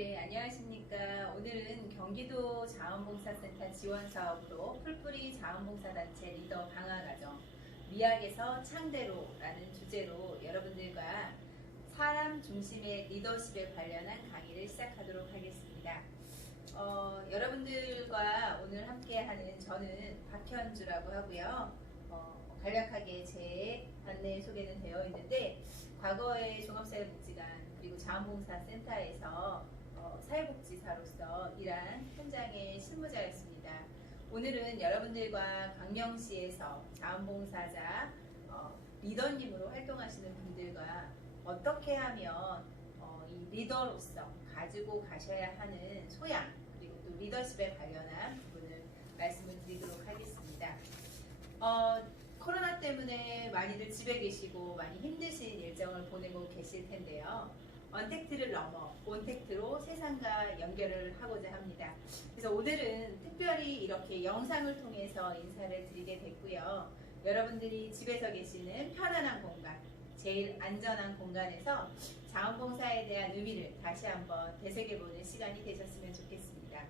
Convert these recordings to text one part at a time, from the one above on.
네, 안녕하십니까. 오늘은 경기도 자원봉사센터 지원사업으로 풀뿌리 자원봉사단체 리더 강화과정 미학에서 창대로라는 주제로 여러분들과 사람 중심의 리더십에 관련한 강의를 시작하도록 하겠습니다. 여러분들과 오늘 함께하는 저는 박현주라고 하고요. 간략하게 제 안내 소개는 되어 있는데 과거에 종합사회복지관 그리고 자원봉사센터에서 사회복지사로서 일한 현장의 실무자였습니다. 오늘은 여러분들과 광명시에서 자원봉사자 리더님으로 활동하시는 분들과 어떻게 하면 이 리더로서 가지고 가셔야 하는 소양 그리고 또 리더십에 관련한 부분을 말씀을 드리도록 하겠습니다. 코로나 때문에 많이들 집에 계시고 많이 힘드신 일정을 보내고 계실 텐데요. 언택트를 넘어 온택트로 세상과 연결을 하고자 합니다. 그래서 오늘은 특별히 이렇게 영상을 통해서 인사를 드리게 됐고요. 여러분들이 집에서 계시는 편안한 공간, 제일 안전한 공간에서 자원봉사에 대한 의미를 다시 한번 되새겨보는 시간이 되셨으면 좋겠습니다.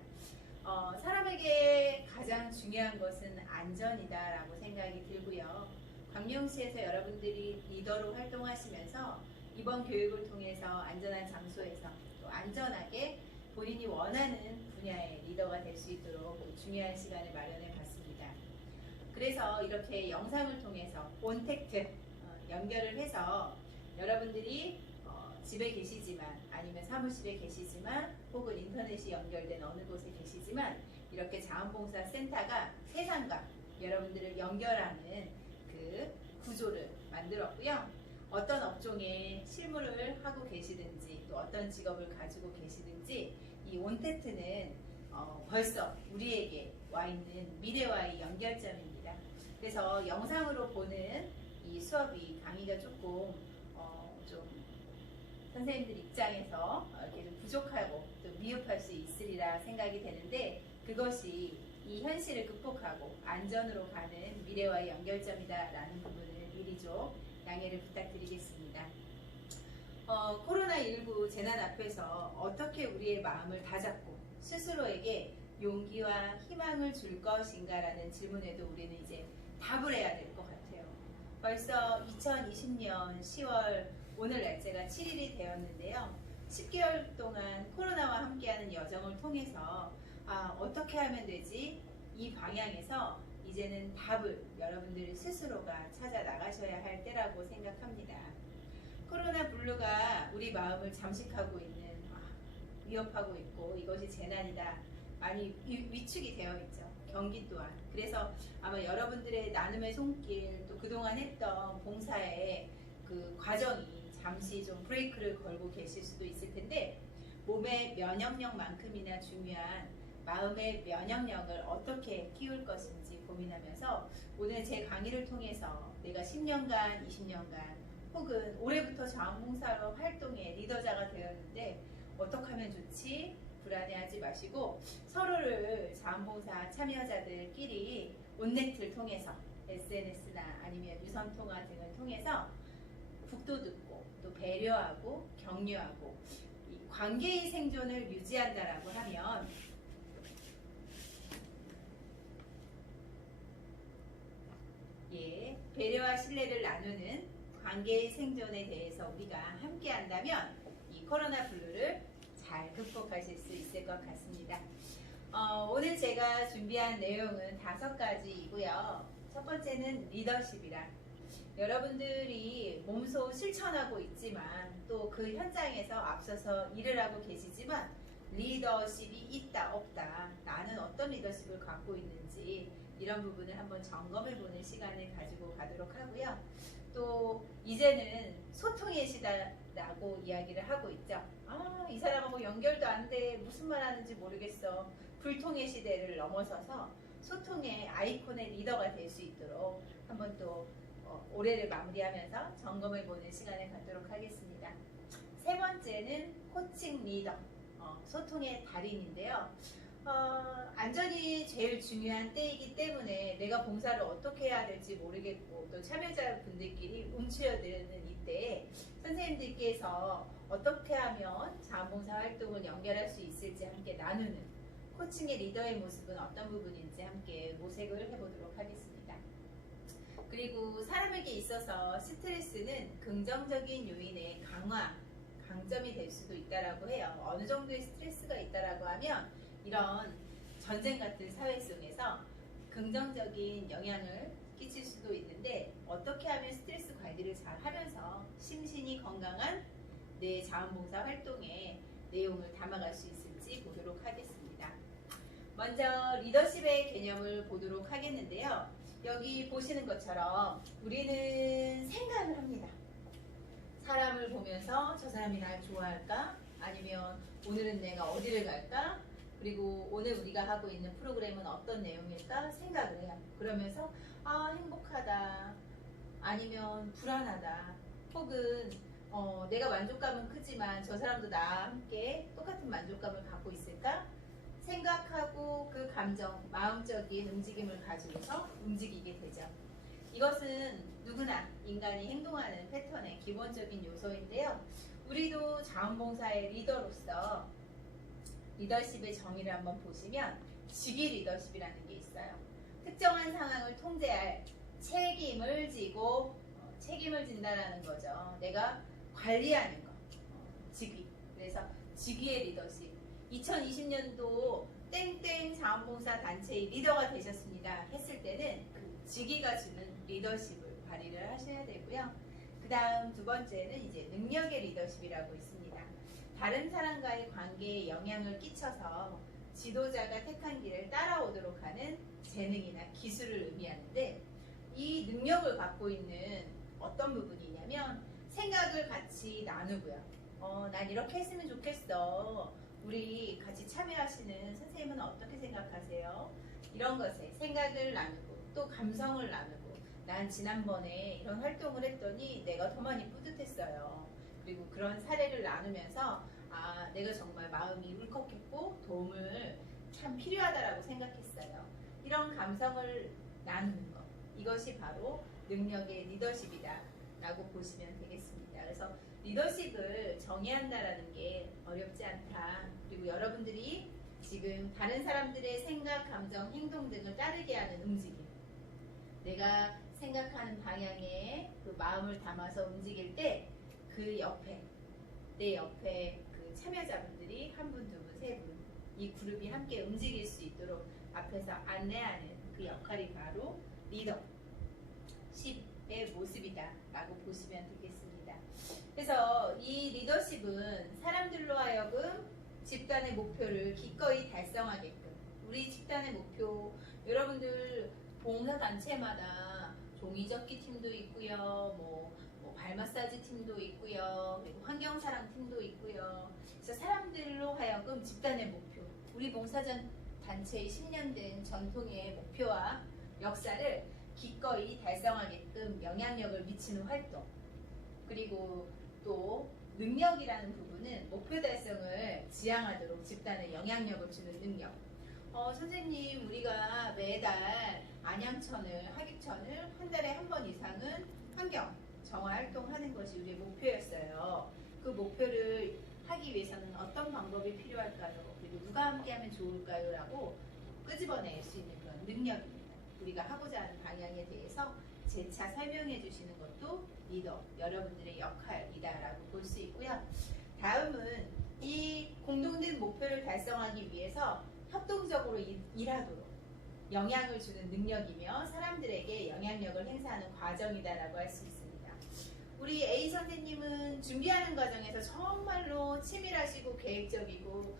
사람에게 가장 중요한 것은 안전이다라고 생각이 들고요. 광명시에서 여러분들이 리더로 활동하시면서 이번 교육을 통해서 안전한 장소에서 또 안전하게 본인이 원하는 분야의 리더가 될 수 있도록 중요한 시간을 마련해 봤습니다. 그래서 이렇게 영상을 통해서 온택트 연결을 해서 여러분들이 집에 계시지만 아니면 사무실에 계시지만 혹은 인터넷이 연결된 어느 곳에 계시지만 이렇게 자원봉사센터가 세상과 여러분들을 연결하는 그 구조를 만들었고요. 어떤 업종에 실무를 하고 계시든지 또 어떤 직업을 가지고 계시든지 이 온택트는 벌써 우리에게 와 있는 미래와의 연결점입니다. 그래서 영상으로 보는 이 수업이 강의가 조금 좀 선생님들 입장에서 이렇게 좀 부족하고 또 미흡할 수 있으리라 생각이 되는데 그것이 이 현실을 극복하고 안전으로 가는 미래와의 연결점이다라는 부분을 미리 좀 양해를 부탁드리겠습니다. 코로나19 재난 앞에서 어떻게 우리의 마음을 다잡고 스스로에게 용기와 희망을 줄 것인가라는 질문에도 우리는 이제 답을 해야 될 것 같아요. 벌써 2020년 10월 오늘 날짜가 7일이 되었는데요. 10개월 동안 코로나와 함께하는 여정을 통해서 어떻게 하면 되지? 이 방향에서 이제는 답을 여러분들 스스로가 찾아 나가셔야 할 때라고 생각합니다. 코로나 블루가 우리 마음을 잠식하고 있는 위협하고 있고 이것이 재난이다. 많이 위축이 되어 있죠. 경기 또한. 그래서 아마 여러분들의 나눔의 손길 또 그동안 했던 봉사의 그 과정이 잠시 좀 브레이크를 걸고 계실 수도 있을 텐데 몸의 면역력만큼이나 중요한 마음의 면역력을 어떻게 키울 것인지 고민하면서 오늘 제 강의를 통해서 내가 10년간, 20년간 혹은 올해부터 자원봉사로 활동의 리더자가 되었는데 어떻게 하면 좋지? 불안해하지 마시고 서로를 자원봉사 참여자들끼리 온네트를 통해서 SNS나 아니면 유선통화 등을 통해서 북도 듣고 또 배려하고 격려하고 이 관계의 생존을 유지한다라고 하면 배려와 신뢰를 나누는 관계의 생존에 대해서 우리가 함께 한다면 이 코로나 블루를 잘 극복하실 수 있을 것 같습니다. 오늘 제가 준비한 내용은 5가지이고요. 첫 번째는 리더십이라 여러분들이 몸소 실천하고 있지만 또 그 현장에서 앞서서 일을 하고 계시지만 리더십이 있다 없다 나는 어떤 리더십을 갖고 있는지 이런 부분을 한번 점검해 보는 시간을 가지고 가도록 하고요. 또 이제는 소통의 시대라고 이야기를 하고 있죠. 이 사람하고 연결도 안 돼. 무슨 말 하는지 모르겠어. 불통의 시대를 넘어서서 소통의 아이콘의 리더가 될 수 있도록 한번 또 올해를 마무리하면서 점검해 보는 시간을 갖도록 하겠습니다. 세 번째는 코칭 리더, 소통의 달인인데요. 안전이 제일 중요한 때이기 때문에 내가 봉사를 어떻게 해야 될지 모르겠고 또 참여자분들끼리 움츠려드는 이때에 선생님들께서 어떻게 하면 자원봉사 활동을 연결할 수 있을지 함께 나누는 코칭의 리더의 모습은 어떤 부분인지 함께 모색을 해보도록 하겠습니다. 그리고 사람에게 있어서 스트레스는 긍정적인 요인의 강점이 될 수도 있다라고 해요. 어느 정도의 스트레스가 있다라고 하면 이런 전쟁 같은 사회 속에서 긍정적인 영향을 끼칠 수도 있는데, 어떻게 하면 스트레스 관리를 잘 하면서 심신이 건강한 내 자원봉사 활동에 내용을 담아갈 수 있을지 보도록 하겠습니다. 먼저 리더십의 개념을 보도록 하겠는데요. 여기 보시는 것처럼 우리는 생각을 합니다. 사람을 보면서 저 사람이 날 좋아할까? 아니면 오늘은 내가 어디를 갈까? 그리고 오늘 우리가 하고 있는 프로그램은 어떤 내용일까? 생각을 해요. 그러면서 행복하다, 아니면 불안하다, 혹은 내가 만족감은 크지만 저 사람도 나와 함께 똑같은 만족감을 갖고 있을까? 생각하고 그 감정, 마음적인 움직임을 가지고서 움직이게 되죠. 이것은 누구나 인간이 행동하는 패턴의 기본적인 요소인데요. 우리도 자원봉사의 리더로서 리더십의 정의를 한번 보시면 직위 리더십이라는 게 있어요. 특정한 상황을 통제할 책임을 지고 책임을 진다라는 거죠. 내가 관리하는 거, 직위. 그래서 직위의 리더십. 2020년도 땡땡 자원봉사 단체의 리더가 되셨습니다 했을 때는 그 직위가 주는 리더십을 발휘를 하셔야 되고요. 그 다음 두 번째는 이제 능력의 리더십이라고 있습니다. 다른 사람과의 관계에 영향을 끼쳐서 지도자가 택한 길을 따라오도록 하는 재능이나 기술을 의미하는데, 이 능력을 갖고 있는 어떤 부분이냐면 생각을 같이 나누고요. 난 이렇게 했으면 좋겠어. 우리 같이 참여하시는 선생님은 어떻게 생각하세요? 이런 것에 생각을 나누고 또 감성을 나누고, 난 지난번에 이런 활동을 했더니 내가 더 많이 뿌듯했어요. 그리고 그런 사례를 나누면서 내가 정말 마음이 울컥했고 도움을 참 필요하다라고 생각했어요. 이런 감성을 나누는 것, 이것이 바로 능력의 리더십이다 라고 보시면 되겠습니다. 그래서 리더십을 정의한다라는 게 어렵지 않다. 그리고 여러분들이 지금 다른 사람들의 생각, 감정, 행동 등을 따르게 하는 움직임, 내가 생각하는 방향에 그 마음을 담아서 움직일 때 그 옆에, 내 옆에 그 참여자분들이 한 분, 두 분, 세 분, 이 그룹이 함께 움직일 수 있도록 앞에서 안내하는 그 역할이 바로 리더십의 모습이다 라고 보시면 되겠습니다. 그래서 이 리더십은 사람들로 하여금 집단의 목표를 기꺼이 달성하게끔, 우리 집단의 목표, 여러분들 봉사단체마다 종이접기 팀도 있고요, 뭐 발 마사지 팀도 있고요, 그리고 환경사랑 팀도 있고요. 그래서 사람들로 하여금 집단의 목표, 우리 봉사전 단체의 10년 된 전통의 목표와 역사를 기꺼이 달성하게끔 영향력을 미치는 활동, 그리고 또 능력이라는 부분은 목표 달성을 지향하도록 집단에 영향력을 주는 능력. 선생님, 우리가 매달 안양천을, 하객천을 한 달에 한 번 이상은 환경 정화 활동하는 것이 우리의 목표였어요. 그 목표를 하기 위해서는 어떤 방법이 필요할까요? 그리고 누가 함께하면 좋을까요? 라고 끄집어낼 수 있는 그런 능력입니다. 우리가 하고자 하는 방향에 대해서 재차 설명해 주시는 것도 리더, 여러분들의 역할이다라고 볼 수 있고요. 다음은 이 공동된 목표를 달성하기 위해서 협동적으로 일하도록 영향을 주는 능력이며 사람들에게 영향력을 행사하는 과정이다라고 할 수 있습니다. 우리 A 선생님은 준비하는 과정에서 정말로 치밀하시고 계획적이고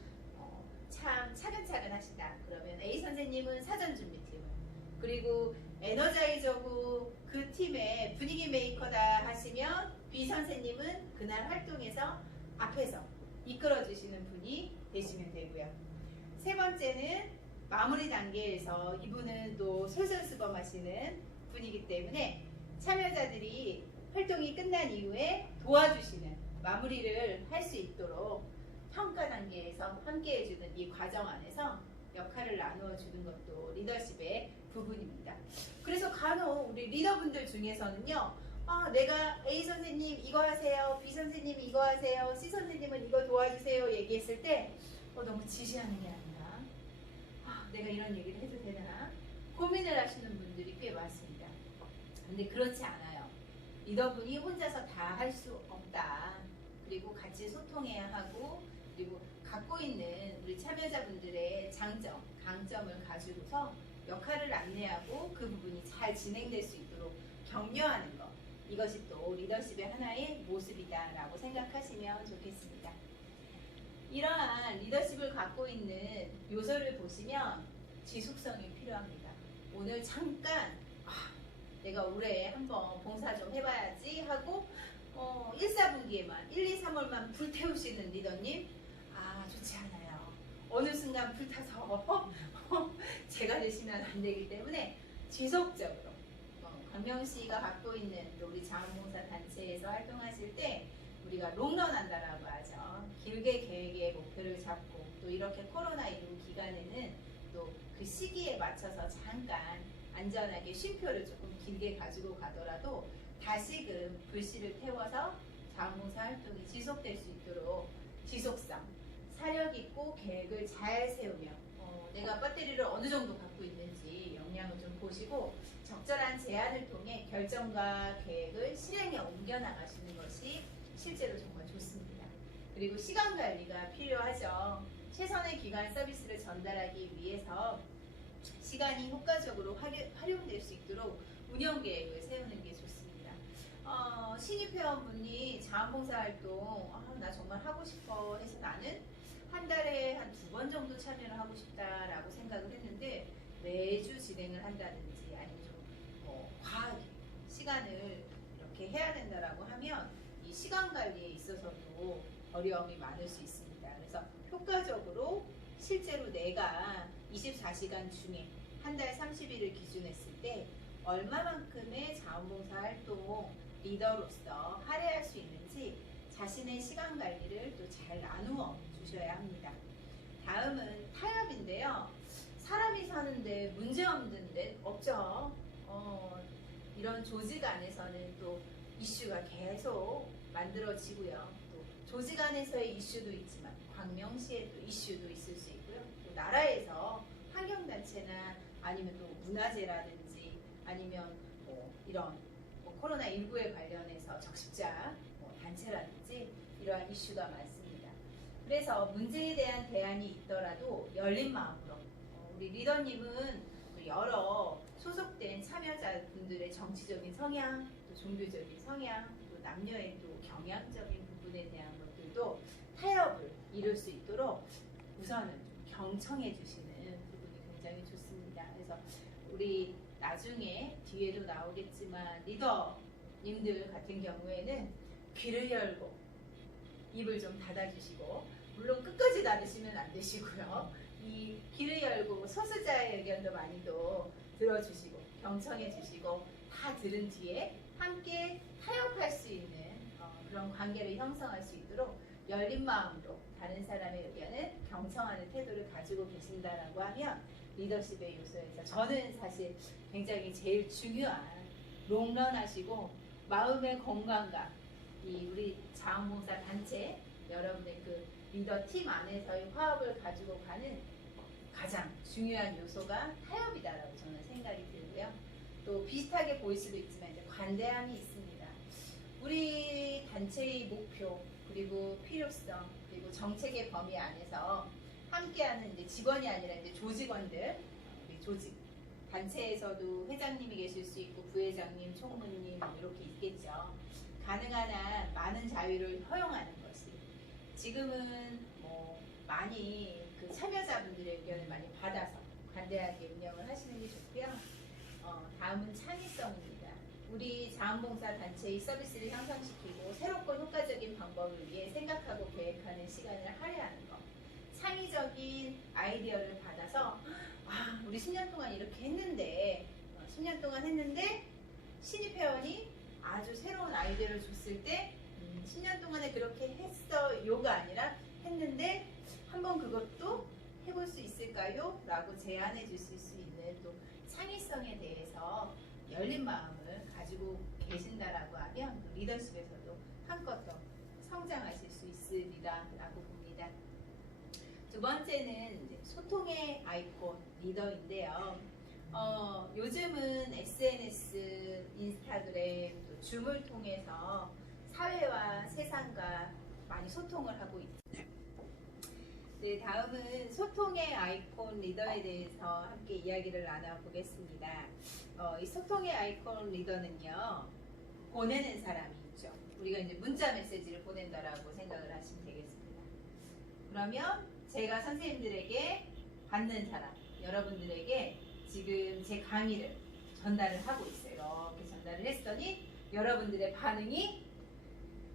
참 차근차근 하시다. 그러면 A 선생님은 사전 준비팀, 그리고 에너자이저고 그 팀의 분위기 메이커다 하시면 B 선생님은 그날 활동에서 앞에서 이끌어 주시는 분이 되시면 되고요. 세 번째는 마무리 단계에서 이분은 또 솔선수범하시는 분이기 때문에 참여자들이 활동이 끝난 이후에 도와주시는, 마무리를 할 수 있도록 평가 단계에서 함께 해주는 이 과정 안에서 역할을 나누어 주는 것도 리더십의 부분입니다. 그래서 간혹 우리 리더분들 중에서는요, 내가 A 선생님 이거 하세요, B 선생님 이거 하세요, C 선생님은 이거 도와주세요 얘기했을 때 너무 지시하는 게 아니라 내가 이런 얘기를 해도 되나 고민을 하시는 분들이 꽤 많습니다. 근데 그렇지 않아요. 리더분이 혼자서 다 할 수 없다. 그리고 같이 소통해야 하고, 그리고 갖고 있는 우리 참여자분들의 장점, 강점을 가지고서 역할을 안내하고 그 부분이 잘 진행될 수 있도록 격려하는 것. 이것이 또 리더십의 하나의 모습이다라고 생각하시면 좋겠습니다. 이러한 리더십을 갖고 있는 요소를 보시면 지속성이 필요합니다. 오늘 잠깐 내가 올해 한번 봉사 좀 해봐야지 하고 1, 4분기에만 1, 2, 3월만 불태우시는 리더님 좋지 않아요. 어느 순간 불타서 제가 되시면 안 되기 때문에 지속적으로 광명시가 갖고 있는 또 우리 자원봉사 단체에서 활동하실 때 우리가 롱런 한다라고 하죠. 길게 계획의 목표를 잡고 또 이렇게 코로나19 기간에는 또 그 시기에 맞춰서 잠깐 안전하게 쉼표를 조금 길게 가지고 가더라도 다시금 불씨를 태워서 자원봉사 활동이 지속될 수 있도록 지속성, 사력 있고 계획을 잘 세우며 내가 배터리를 어느 정도 갖고 있는지 역량을 좀 보시고 적절한 제안을 통해 결정과 계획을 실행에 옮겨 나가시는 것이 실제로 정말 좋습니다. 그리고 시간 관리가 필요하죠. 최선의 기관 서비스를 전달하기 위해서 시간이 효과적으로 활용될 수 있도록 운영 계획을 세우는 게 좋습니다. 신입 회원분이 자원봉사 활동 나 정말 하고 싶어 해서 나는 한 달에 한 2번 정도 참여를 하고 싶다라고 생각을 했는데 매주 진행을 한다든지 아니면 좀 과하게 시간을 이렇게 해야 된다라고 하면 이 시간 관리에 있어서도 어려움이 많을 수 있습니다. 그래서 효과적으로 실제로 내가 24시간 중에 한 달 30일을 기준했을 때 얼마만큼의 자원봉사 활동 리더로서 할애할 수 있는지 자신의 시간 관리를 또 잘 나누어 주셔야 합니다. 다음은 타협인데요. 사람이 사는데 문제 없는 데 없죠. 이런 조직 안에서는 또 이슈가 계속 만들어지고요. 또 조직 안에서의 이슈도 있지만 광명시의 또 이슈도 있을 수 있고요. 또 나라에서 환경단체나 아니면 또 문화재라든지 아니면 이런 코로나19에 관련해서 적십자 단체라든지 이러한 이슈가 많습니다. 그래서 문제에 대한 대안이 있더라도 열린 마음으로 우리 리더님은 여러 소속된 참여자분들의 정치적인 성향, 또 종교적인 성향, 또 남녀의 또 경향적인 부분에 대한 것들도 타협을 이룰 수 있도록 우선은 경청해 주시는 부분이 굉장히 좋습니다. 그래서 우리 나중에 뒤에도 나오겠지만 리더님들 같은 경우에는 귀를 열고 입을 좀 닫아주시고 물론 끝까지 닫으시면 안 되시고요. 이 귀를 열고 소수자의 의견도 많이 또 들어주시고 경청해 주시고 다 들은 뒤에 함께 타협할 수 있는 그런 관계를 형성할 수 있도록 열린 마음으로 다른 사람의 의견을 경청하는 태도를 가지고 계신다라고 하면 리더십의 요소에서 저는 사실 굉장히 제일 중요한 롱런 하시고 마음의 건강과 이 우리 자원봉사 단체 여러분의 그 리더 팀 안에서의 화합을 가지고 가는 가장 중요한 요소가 타협이다라고 저는 생각이 들고요. 또 비슷하게 보일 수도 있지만 이제 관대함이 있습니다. 우리 단체의 목표 그리고 필요성 그리고 정책의 범위 안에서 함께하는 이제 직원이 아니라 이제 조직원들 우리 조직 단체에서도 회장님이 계실 수 있고 부회장님, 총무님 이렇게 있겠죠. 가능한 한 많은 자유를 허용하는 것이 지금은 많이 그 참여자분들의 의견을 많이 받아서 관대하게 운영을 하시는 게 좋고요. 다음은 창의성입니다. 우리 자원봉사 단체의 서비스를 향상시키고 새롭고 효과적인 방법을 위해 생각하고 계획하는 시간을 할애하는 것. 창의적인 아이디어를 받아서 우리 10년 동안 이렇게 했는데 10년 동안 했는데 신입 회원이 아주 새로운 아이디어를 줬을 때 10년 동안에 그렇게 했어요가 아니라 했는데 한번 그것도 해볼 수 있을까요? 라고 제안해 주실 수 있는 또 창의성에 대해서 열린 마음을 가지고 가지고 계신다라고 하면 리더십에서도 한껏 더 성장하실 수 있으리라라고 봅니다. 두 번째는 이제 소통의 아이콘 리더인데요. 요즘은 SNS, 인스타그램, 또 줌을 통해서 사회와 세상과 많이 소통을 하고 있죠. 네, 다음은 소통의 아이콘 리더에 대해서 함께 이야기를 나눠보겠습니다. 이 소통의 아이콘 리더는요, 보내는 사람이 있죠. 우리가 이제 문자 메시지를 보낸다라고 생각을 하시면 되겠습니다. 그러면 제가 선생님들에게 받는 사람, 여러분들에게 지금 제 강의를 전달을 하고 있어요. 이렇게 전달을 했더니 여러분들의 반응이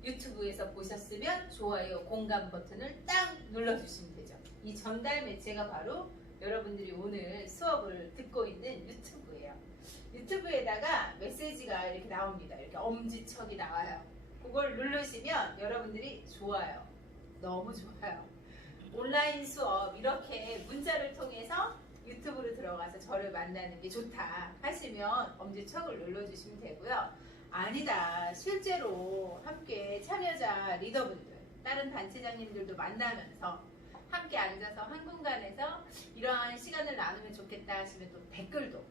유튜브에서 보셨으면 좋아요, 공감 버튼을 딱 눌러주시면 되죠. 이 전달 매체가 바로 여러분들이 오늘 수업을 듣고 있는 유튜브예요. 유튜브에다가 메시지가 이렇게 나옵니다. 이렇게 엄지척이 나와요. 그걸 누르시면 여러분들이 좋아요, 너무 좋아요, 온라인 수업 이렇게 문자를 통해서 유튜브로 들어가서 저를 만나는 게 좋다 하시면 엄지척을 눌러주시면 되고요. 아니다, 실제로 함께 참여자 리더분들, 다른 단체장님들도 만나면서 함께 앉아서 한 공간에서 이러한 시간을 나누면 좋겠다 하시면 또 댓글도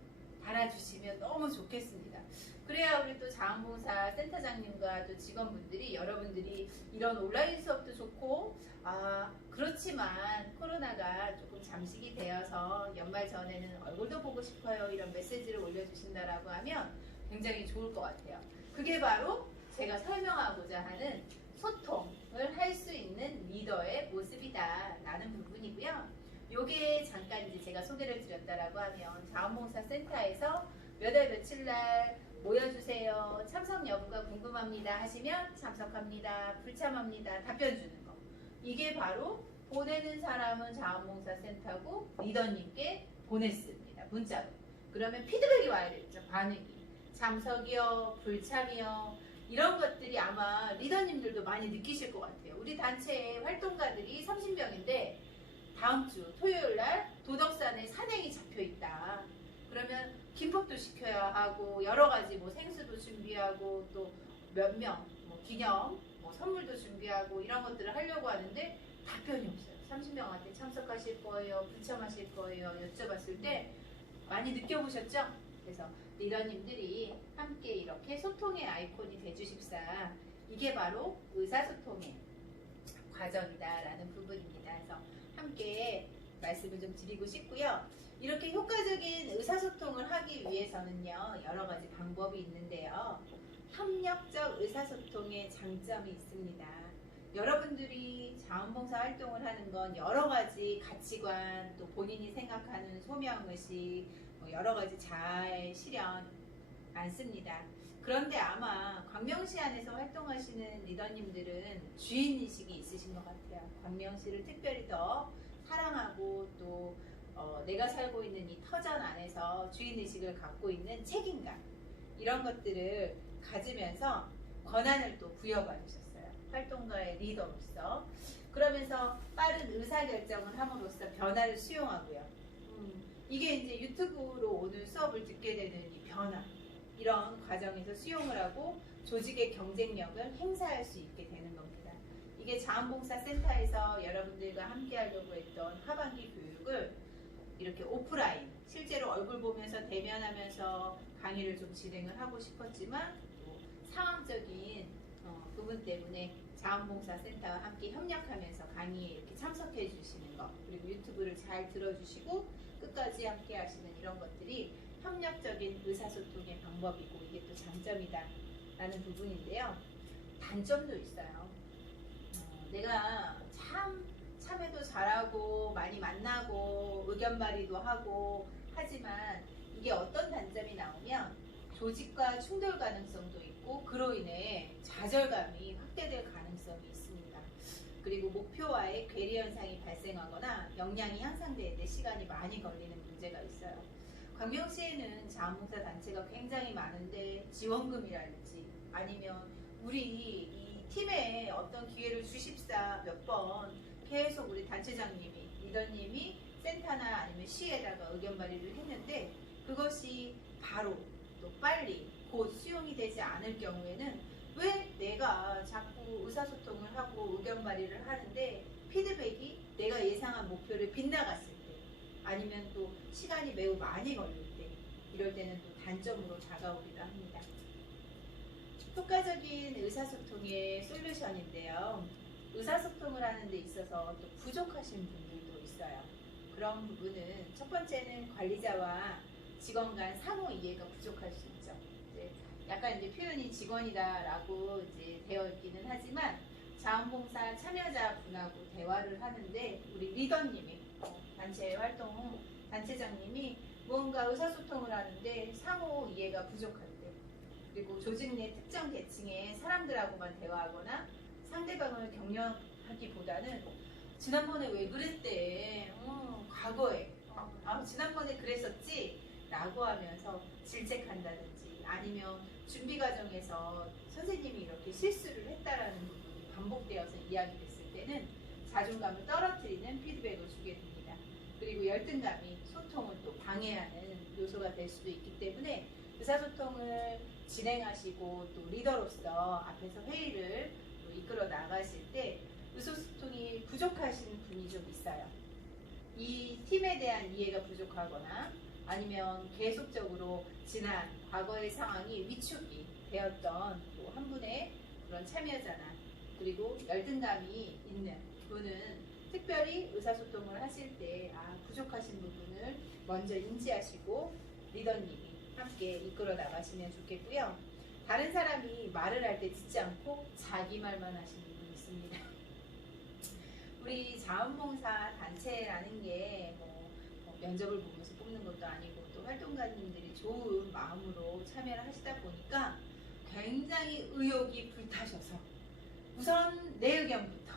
달아주시면 너무 좋겠습니다. 그래야 우리 또 자원봉사 센터장님과 또 직원분들이 여러분들이 이런 온라인 수업도 좋고, 그렇지만 코로나가 조금 잠식이 되어서 연말 전에는 얼굴도 보고 싶어요, 이런 메시지를 올려주신다라고 하면 굉장히 좋을 것 같아요. 그게 바로 제가 설명하고자 하는 소통을 할 수 있는 리더의 모습이다 라는 부분이고요. 요게 잠깐 이제 제가 소개를 드렸다라고 하면 자원봉사 센터에서 몇 월 며칠 날 모여주세요, 참석 여부가 궁금합니다 하시면 참석합니다, 불참합니다 답변 주는 거, 이게 바로 보내는 사람은 자원봉사 센터고 리더님께 보냈습니다, 문자로. 그러면 피드백이 와야 되겠죠. 반응이 참석이요, 불참이요, 이런 것들이 아마 리더님들도 많이 느끼실 것 같아요. 우리 단체의 활동가들이 30명인데 다음 주 토요일 날 도덕산에 산행이 잡혀 있다. 그러면 김밥도 시켜야 하고 여러 가지 뭐 생수도 준비하고 또 몇 명 뭐 기념 뭐 선물도 준비하고 이런 것들을 하려고 하는데 답변이 없어요. 30명한테 참석하실 거예요, 불참하실 거예요 여쭤봤을 때 많이 느껴보셨죠? 그래서 리더님들이 함께 이렇게 소통의 아이콘이 돼주십사, 이게 바로 의사소통의 과정이다라는 부분입니다. 그래서 함께 말씀을 좀 드리고 싶고요. 이렇게 효과적인 의사소통을 하기 위해서는요, 여러 가지 방법이 있는데요. 협력적 의사소통의 장점이 있습니다. 여러분들이 자원봉사 활동을 하는 건 여러 가지 가치관, 또 본인이 생각하는 소명의식, 여러 가지 잘 실현 많습니다. 그런데 아마 광명시 안에서 활동하시는 리더님들은 주인의식이 있으신 것 같아요. 광명시를 특별히 더 사랑하고 또 내가 살고 있는 이 터전 안에서 주인의식을 갖고 있는 책임감, 이런 것들을 가지면서 권한을 또 부여받으셨어요. 활동가의 리더로서. 그러면서 빠른 의사결정을 함으로써 변화를 수용하고요. 이게 이제 유튜브로 오늘 수업을 듣게 되는 이 변화, 이런 과정에서 수용을 하고 조직의 경쟁력을 행사할 수 있게 되는 겁니다. 이게 자원봉사센터에서 여러분들과 함께 하려고 했던 하반기 교육을 이렇게 오프라인, 실제로 얼굴 보면서 대면하면서 강의를 좀 진행을 하고 싶었지만 또 상황적인 부분 때문에 자원봉사센터와 함께 협력하면서 강의에 이렇게 참석해 주시는 것, 그리고 유튜브를 잘 들어주시고 끝까지 함께 하시는 이런 것들이 협력적인 의사소통의 방법이고, 이게 또 장점이다 라는 부분인데요. 단점도 있어요. 내가 참여도 잘하고 많이 만나고 의견 발의도 하고 하지만 이게 어떤 단점이 나오면 조직과 충돌 가능성도 있고, 그로 인해 좌절감이 확대될 가능성이 있습니다. 그리고 목표와의 괴리 현상이 발생하거나 역량이 향상되는데 시간이 많이 걸리는 문제가 있어요. 광명시에는 자원봉사 단체가 굉장히 많은데 지원금이라든지 아니면 우리 이 팀에 어떤 기회를 주십사 몇 번 계속 우리 단체장님이, 리더님이 센터나 아니면 시에다가 의견 발의를 했는데 그것이 바로 또 빨리 곧 수용이 되지 않을 경우에는 왜 내가 자꾸 의사소통을 하고 의견 발휘를 하는데 피드백이 내가 예상한 목표를 빗나갔을 때, 아니면 또 시간이 매우 많이 걸릴 때, 이럴 때는 또 단점으로 다가오기도 합니다. 효과적인 의사소통의 솔루션인데요. 의사소통을 하는 데 있어서 또 부족하신 분들도 있어요. 그런 부분은 첫 번째는 관리자와 직원 간 상호 이해가 부족할 수 있죠. 이제 약간 이제 표현이 직원이다라고 이제 되어 있기는 하지만 자원봉사 참여자 분하고 대화를 하는데 우리 리더님이 단체 활동 단체장님이 무언가 의사소통을 하는데 상호 이해가 부족할 때, 그리고 조직 내 특정 계층의 사람들하고만 대화하거나 상대방을 격려하기보다는 지난번에 왜 그랬대? 과거에 지난번에 그랬었지? 라고 하면서 질책한다든지, 아니면 준비 과정에서 선생님이 이렇게 실수를 했다라는 부분이 반복되어서 이야기됐을 때는 자존감을 떨어뜨리는 피드백을 주게 됩니다. 그리고 열등감이 소통을 또 방해하는 요소가 될 수도 있기 때문에 의사소통을 진행하시고 또 리더로서 앞에서 회의를 또 이끌어 나가실 때 의사소통이 부족하신 분이 좀 있어요. 이 팀에 대한 이해가 부족하거나 아니면 계속적으로 지난 과거의 상황이 위축이 되었던 또 한 분의 그런 참여자나, 그리고 열등감이 있는 분은 특별히 의사소통을 하실 때 부족하신 부분을 먼저 인지하시고 리더님이 함께 이끌어 나가시면 좋겠고요. 다른 사람이 말을 할 때 듣지 않고 자기 말만 하시는 분이 있습니다. 우리 자원봉사 단체라는 게 면접을 보면서 뽑는 것도 아니고 또 활동가님들이 좋은 마음으로 참여를 하시다 보니까 굉장히 의욕이 불타셔서 우선 내 의견부터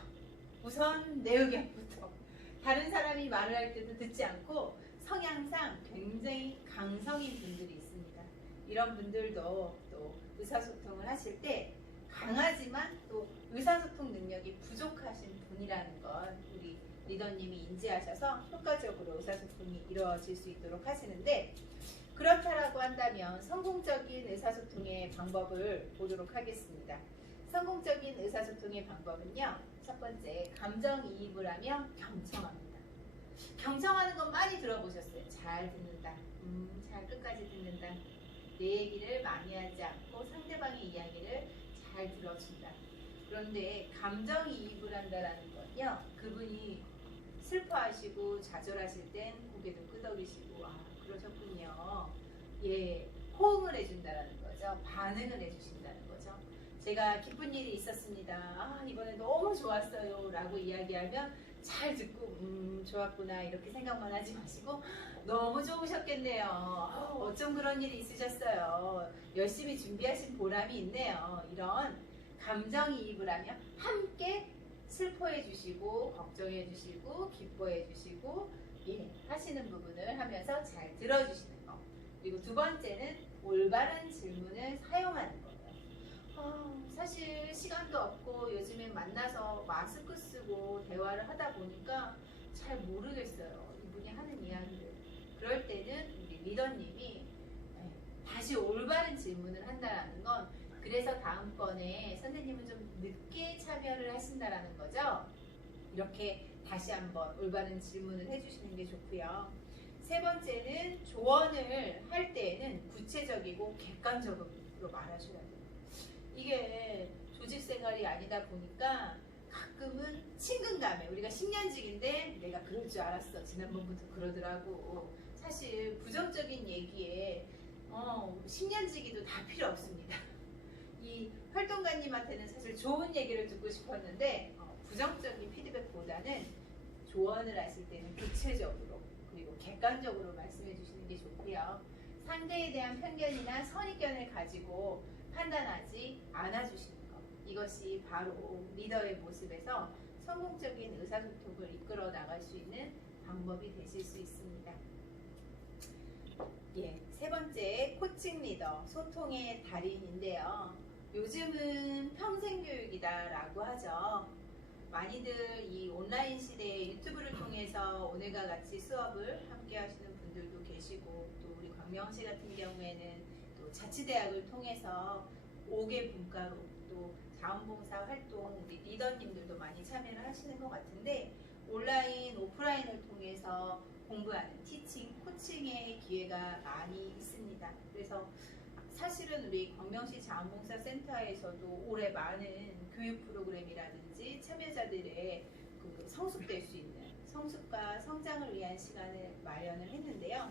다른 사람이 말을 할 때도 듣지 않고 성향상 굉장히 강성인 분들이 있습니다. 이런 분들도 또 의사소통을 하실 때 강하지만 또 의사소통 능력이 부족하신 분이라는 건 우리 리더님이 인지하셔서 효과적으로 의사소통이 이루어질 수 있도록 하시는데, 그렇다라고 한다면 성공적인 의사소통의 방법을 보도록 하겠습니다. 성공적인 의사소통의 방법은요, 첫 번째, 감정이입을 하며 경청합니다. 경청하는 건 많이 들어보셨어요. 잘 듣는다, 잘 끝까지 듣는다, 내 얘기를 많이 하지 않고 상대방의 이야기를 잘 들어준다. 그런데 감정이입을 한다라는 건요, 그분이 슬퍼하시고 좌절하실 땐 고개도 끄덕이시고 그러셨군요. 예, 호응을 해준다라는 거죠. 반응을 해주신다는 거죠. 제가 기쁜 일이 있었습니다. 이번에 너무 좋았어요 라고 이야기하면 잘 듣고 좋았구나 이렇게 생각만 하지 마시고 너무 좋으셨겠네요. 어쩜 그런 일이 있으셨어요. 열심히 준비하신 보람이 있네요. 이런 감정이입을 하며 함께 슬퍼해 주시고 걱정해 주시고 기뻐해 주시고 하시는 부분을 하면서 잘 들어주시는 거. 그리고 두 번째는 올바른 질문을 사용하는 거예요. 사실 시간도 없고 요즘에 만나서 마스크 쓰고 대화를 하다 보니까 잘 모르겠어요. 이분이 하는 이야기를. 그럴 때는 우리 리더님이 다시 올바른 질문을 한다는 건, 그래서 다음번에 선생님은 좀 늦게 참여를 하신다라는 거죠. 이렇게 다시 한번 올바른 질문을 해주시는 게 좋고요. 세 번째는 조언을 할 때에는 구체적이고 객관적으로 말하셔야 돼요. 이게 조직 생활이 아니다 보니까 가끔은 친근감에, 우리가 10년직인데 내가 그럴 줄 알았어, 지난번부터 그러더라고. 사실 부정적인 얘기에 10년지기도 다 필요 없습니다. 이 활동가님한테는 사실 좋은 얘기를 듣고 싶었는데 부정적인 피드백보다는 조언을 하실 때는 구체적으로 그리고 객관적으로 말씀해 주시는 게 좋고요. 상대에 대한 편견이나 선입견을 가지고 판단하지 않아 주시는 것, 이것이 바로 리더의 모습에서 성공적인 의사소통을 이끌어 나갈 수 있는 방법이 되실 수 있습니다. 세 번째, 코칭 리더, 소통의 달인인데요. 요즘은 평생교육이다라고 하죠. 많이들 이 온라인 시대에 유튜브를 통해서 오늘과 같이 수업을 함께 하시는 분들도 계시고, 또 우리 광명시 같은 경우에는 또 또 자치대학을 통해서 5개 분과로 또 자원봉사 활동 우리 리더님들도 많이 참여를 하시는 것 같은데 온라인, 오프라인을 통해서 공부하는 티칭, 코칭의 기회가 많이 있습니다. 그래서 사실은 우리 광명시 자원봉사센터에서도 올해 많은 교육 프로그램이라든지 참여자들의 그 성숙될 수 있는 성숙과 성장을 위한 시간을 마련을 했는데요.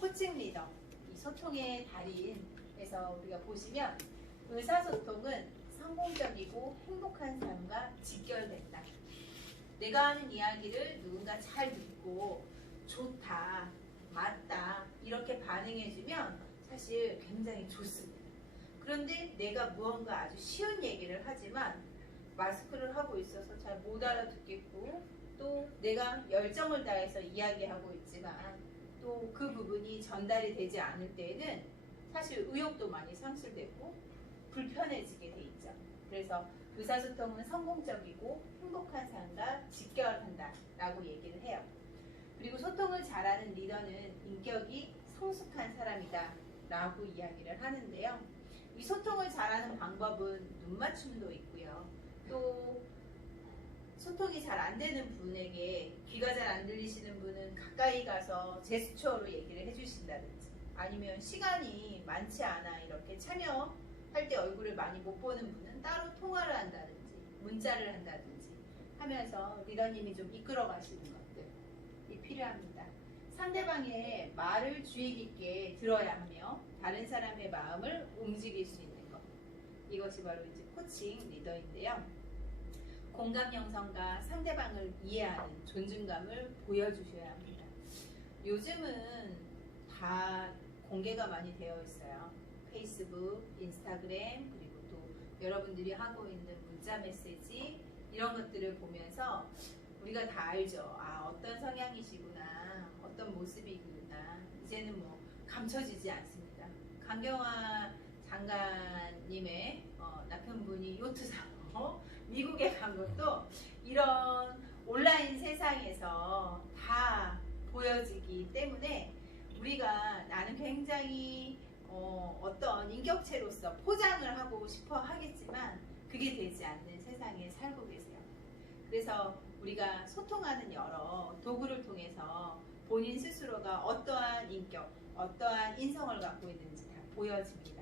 코칭 리더, 이 소통의 달인에서 우리가 보시면 의사소통은 성공적이고 행복한 삶과 직결된다. 내가 하는 이야기를 누군가 잘 듣고 좋다, 맞다 이렇게 반응해주면 사실 굉장히 좋습니다. 그런데 내가 무언가 아주 쉬운 얘기를 하지만 마스크를 하고 있어서 잘 못 알아듣겠고 또 내가 열정을 다해서 이야기하고 있지만 또 그 부분이 전달이 되지 않을 때에는 사실 의욕도 많이 상실되고 불편해지게 돼 있죠. 그래서 의사소통은 성공적이고 행복한 삶과 직결한다 라고 얘기를 해요. 그리고 소통을 잘하는 리더는 인격이 성숙한 사람이다 라고 이야기를 하는데요. 이 소통을 잘하는 방법은 눈맞춤도 있고요. 또 소통이 잘 안 되는 분에게 귀가 잘 안 들리시는 분은 가까이 가서 제스처로 얘기를 해주신다든지 아니면 시간이 많지 않아 이렇게 참여할 때 얼굴을 많이 못 보는 분은 따로 통화를 한다든지 문자를 한다든지 하면서 리더님이 좀 이끌어 가시는 것들이 필요합니다. 상대방의 말을 주의 깊게 들어야 하며 다른 사람의 마음을 움직일 수 있는 것. 이것이 바로 이제 코칭 리더인데요. 공감 형성과 상대방을 이해하는 존중감을 보여주셔야 합니다. 요즘은 다 공개가 많이 되어 있어요. 페이스북, 인스타그램, 그리고 또 여러분들이 하고 있는 문자 메시지 이런 것들을 보면서 우리가 다 알죠. 아, 어떤 성향이시구나, 어떤 모습이구나. 이제는 뭐 감춰지지 않습니다. 강경화 장관님의 남편분이 요트 사고 미국에 간 것도 이런 온라인 세상에서 다 보여지기 때문에 우리가 나는 굉장히 어떤 인격체로서 포장을 하고 싶어 하겠지만 그게 되지 않는 세상에 살고 계세요. 그래서 우리가 소통하는 여러 도구를 통해서 본인 스스로가 어떠한 인격, 어떠한 인성을 갖고 있는지 다 보여집니다.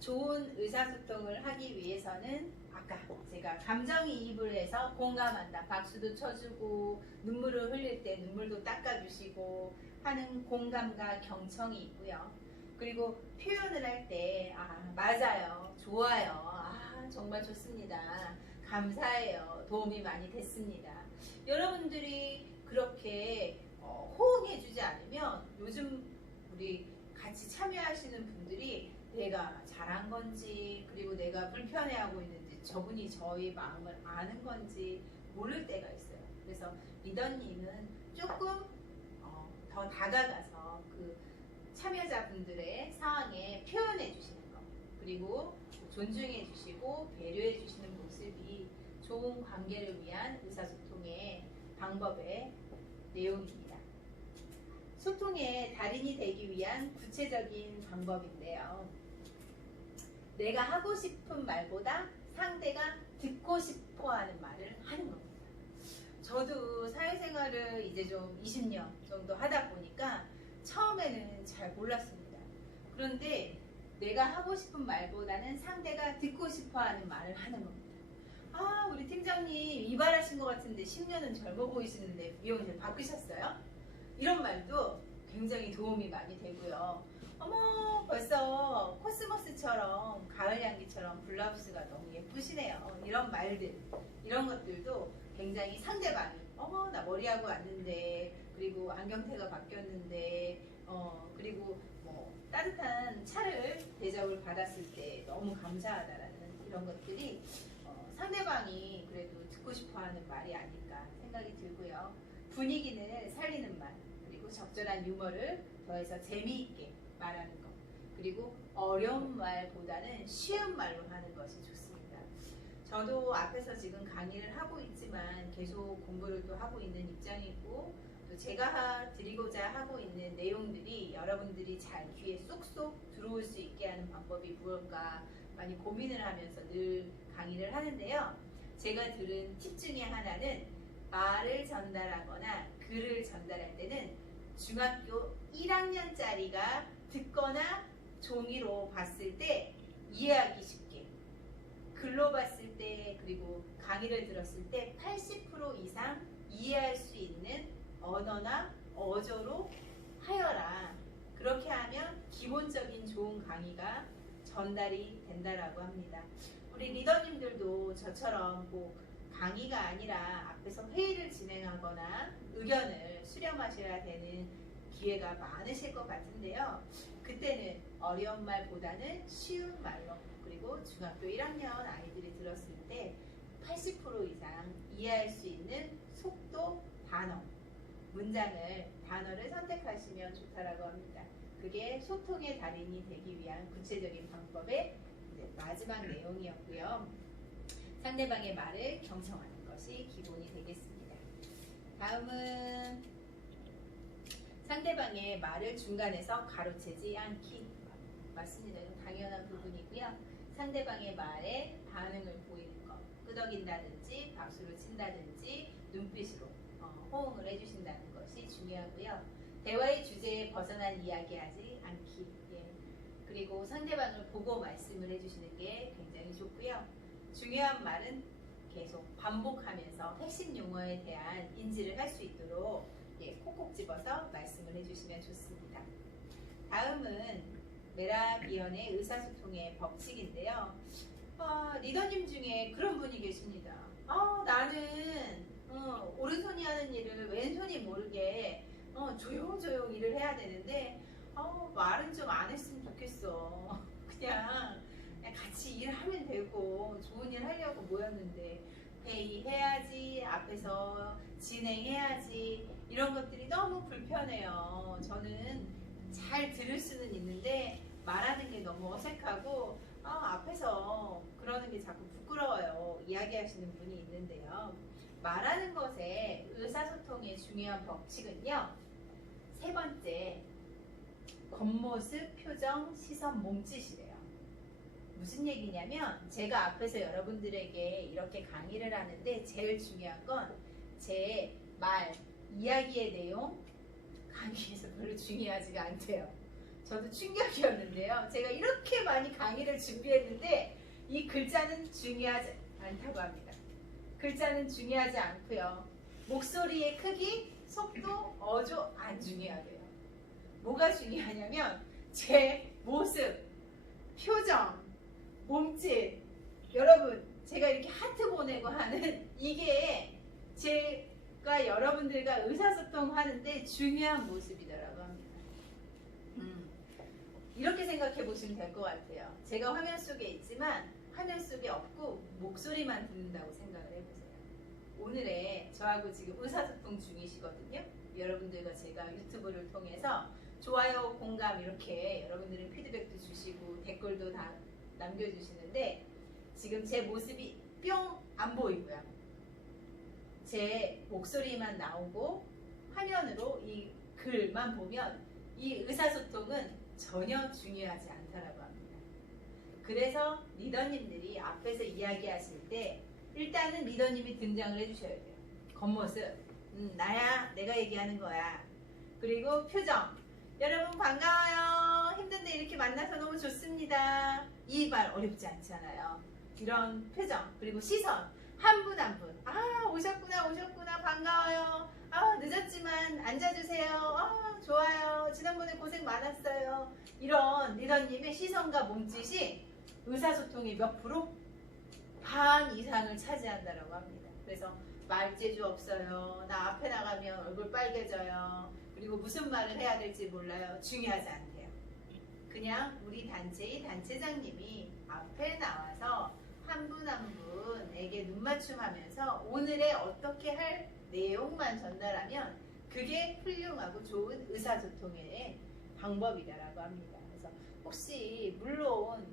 좋은 의사소통을 하기 위해서는 아까 제가 감정이입을 해서 공감한다. 박수도 쳐주고 눈물을 흘릴 때 눈물도 닦아주시고 하는 공감과 경청이 있고요. 그리고 표현을 할 때 맞아요. 좋아요. 정말 좋습니다. 감사해요. 도움이 많이 됐습니다. 여러분들이 그렇게 호응해주지 않으면 요즘 우리 같이 참여하시는 분들이 내가 잘한 건지 그리고 내가 불편해하고 있는지 저분이 저희 마음을 아는 건지 모를 때가 있어요. 그래서 리더님은 조금 더 다가가서 그 참여자분들의 상황에 표현해 주시는 것 그리고 존중해 주시고 배려해 주시는 모습이 좋은 관계를 위한 의사소통의 방법의 내용입니다. 소통의 달인이 되기 위한 구체적인 방법인데요. 내가 하고 싶은 말보다 상대가 듣고 싶어 하는 말을 하는 겁니다. 저도 사회생활을 이제 좀 20년 정도 하다 보니까 처음에는 잘 몰랐습니다. 그런데 내가 하고 싶은 말보다는 상대가 듣고 싶어 하는 말을 하는 겁니다. 우리 팀장님 이발하신 것 같은데 10년은 젊어 보이시는데 미용실 바꾸셨어요? 이런 말도 굉장히 도움이 많이 되고요. 어머 벌써 코스모스처럼 가을 향기처럼 블라우스가 너무 예쁘시네요. 이런 말들 이런 것들도 굉장히 상대방이 어머 나 머리하고 왔는데 그리고 안경테가 바뀌었는데 그리고 뭐 따뜻한 차를 대접을 받았을 때 너무 감사하다라는 이런 것들이 상대방이 그래도 듣고 싶어하는 말이 아닐까 생각이 들고요. 분위기는 살리는 말 그리고 적절한 유머를 더해서 재미있게 말하는 것 그리고 어려운 말보다는 쉬운 말로 하는 것이 좋습니다. 저도 앞에서 지금 강의를 하고 있지만 계속 공부를 또 하고 있는 입장이고 또 또 제가 드리고자 하고 있는 내용들이 여러분들이 잘 귀에 쏙쏙 들어올 수 있게 하는 방법이 무엇일까 많이 고민을 하면서 늘 강의를 하는데요. 제가 들은 팁 중에 하나는 말을 전달하거나 글을 전달할 때는 중학교 1학년짜리가 듣거나 종이로 봤을 때 이해하기 쉽게, 글로 봤을 때 그리고 강의를 들었을 때 80% 이상 이해할 수 있는 언어나 어조로 하여라. 그렇게 하면 기본적인 좋은 강의가 전달이 된다라고 합니다. 우리 리더님들도 저처럼 꼭 강의가 아니라 앞에서 회의를 진행하거나 의견을 수렴하셔야 되는 기회가 많으실 것 같은데요. 그때는 어려운 말보다는 쉬운 말로, 그리고 중학교 1학년 아이들이 들었을 때 80% 이상 이해할 수 있는 속도, 단어, 단어를 선택하시면 좋다라고 합니다. 그게 소통의 달인이 되기 위한 구체적인 방법의 마지막 내용이었고요. 상대방의 말을 경청하는 것이 기본이 되겠습니다. 다음은 상대방의 말을 중간에서 가로채지 않기. 맞습니다. 당연한 부분이고요. 상대방의 말에 반응을 보이는 것, 끄덕인다든지 박수를 친다든지 눈빛으로 호응을 해주신다는 것이 중요하고요. 대화의 주제에 벗어난 이야기하지 않기. 그리고 상대방을 보고 말씀을 해주시는 게 굉장히 좋고요. 중요한 말은 계속 반복하면서 핵심 용어에 대한 인지를 할 수 있도록 콕콕 집어서 말씀을 해주시면 좋습니다. 다음은 메라비언의 의사소통의 법칙인데요. 리더님 중에 그런 분이 계십니다. 나는 오른손이 하는 일을 왼손이 모르게 조용조용 일을 해야 되는데 말은 좀 안 했으면 좋겠어. 그냥 같이 일하면 되고 좋은 일 하려고 모였는데 회의해야지, 앞에서 진행해야지, 이런 것들이 너무 불편해요. 저는 잘 들을 수는 있는데 말하는 게 너무 어색하고 앞에서 그러는 게 자꾸 부끄러워요. 이야기하시는 분이 있는데요. 말하는 것에 의사소통의 중요한 법칙은요. 세 번째, 겉모습, 표정, 시선, 몸짓이래요. 무슨 얘기냐면 제가 앞에서 여러분들에게 이렇게 강의를 하는데 제일 중요한 건 제 말, 이야기의 내용, 강의에서 별로 중요하지가 않대요. 저도 충격이었는데요. 제가 이렇게 많이 강의를 준비했는데 이 글자는 중요하지 않다고 합니다. 글자는 중요하지 않고요. 목소리의 크기, 속도, 어조 안 중요하대요. 뭐가 중요하냐면 제 모습, 표정, 몸짓. 여러분, 제가 이렇게 하트 보내고 하는 이게 제가 여러분들과 의사소통 하는데 중요한 모습이더라고 합니다. 이렇게 생각해 보시면 될 것 같아요. 제가 화면 속에 있지만 화면 속에 없고 목소리만 듣는다고 생각을 해보세요. 오늘의 저하고 지금 의사소통 중이시거든요. 여러분들과 제가 유튜브를 통해서 좋아요, 공감 이렇게 여러분들은 피드백도 주시고 댓글도 다 남겨주시는데 지금 제 모습이 뿅 안 보이고요. 제 목소리만 나오고 화면으로 이 글만 보면 이 의사소통은 전혀 중요하지 않다라고 합니다. 그래서 리더님들이 앞에서 이야기하실 때 일단은 리더님이 등장을 해주셔야 돼요. 겉모습, 나야, 내가 얘기하는 거야. 그리고 표정, 여러분 반가워요. 힘든데 이렇게 만나서 너무 좋습니다. 이 말 어렵지 않잖아요. 이런 표정, 그리고 시선, 한 분 한 분. 오셨구나, 반가워요. 늦었지만 앉아주세요. 좋아요. 지난번에 고생 많았어요. 이런 리더님의 시선과 몸짓이 의사소통의 몇 프로? 반 이상을 차지한다고 합니다. 그래서 말재주 없어요. 나 앞에 나가면 얼굴 빨개져요. 그리고 무슨 말을 해야 될지 몰라요. 중요하지 않대요. 그냥 우리 단체의 단체장님이 앞에 나와서 한 분 한 분에게 눈맞춤하면서 오늘의 어떻게 할 내용만 전달하면 그게 훌륭하고 좋은 의사소통의 방법이다라고 합니다. 그래서 혹시 물론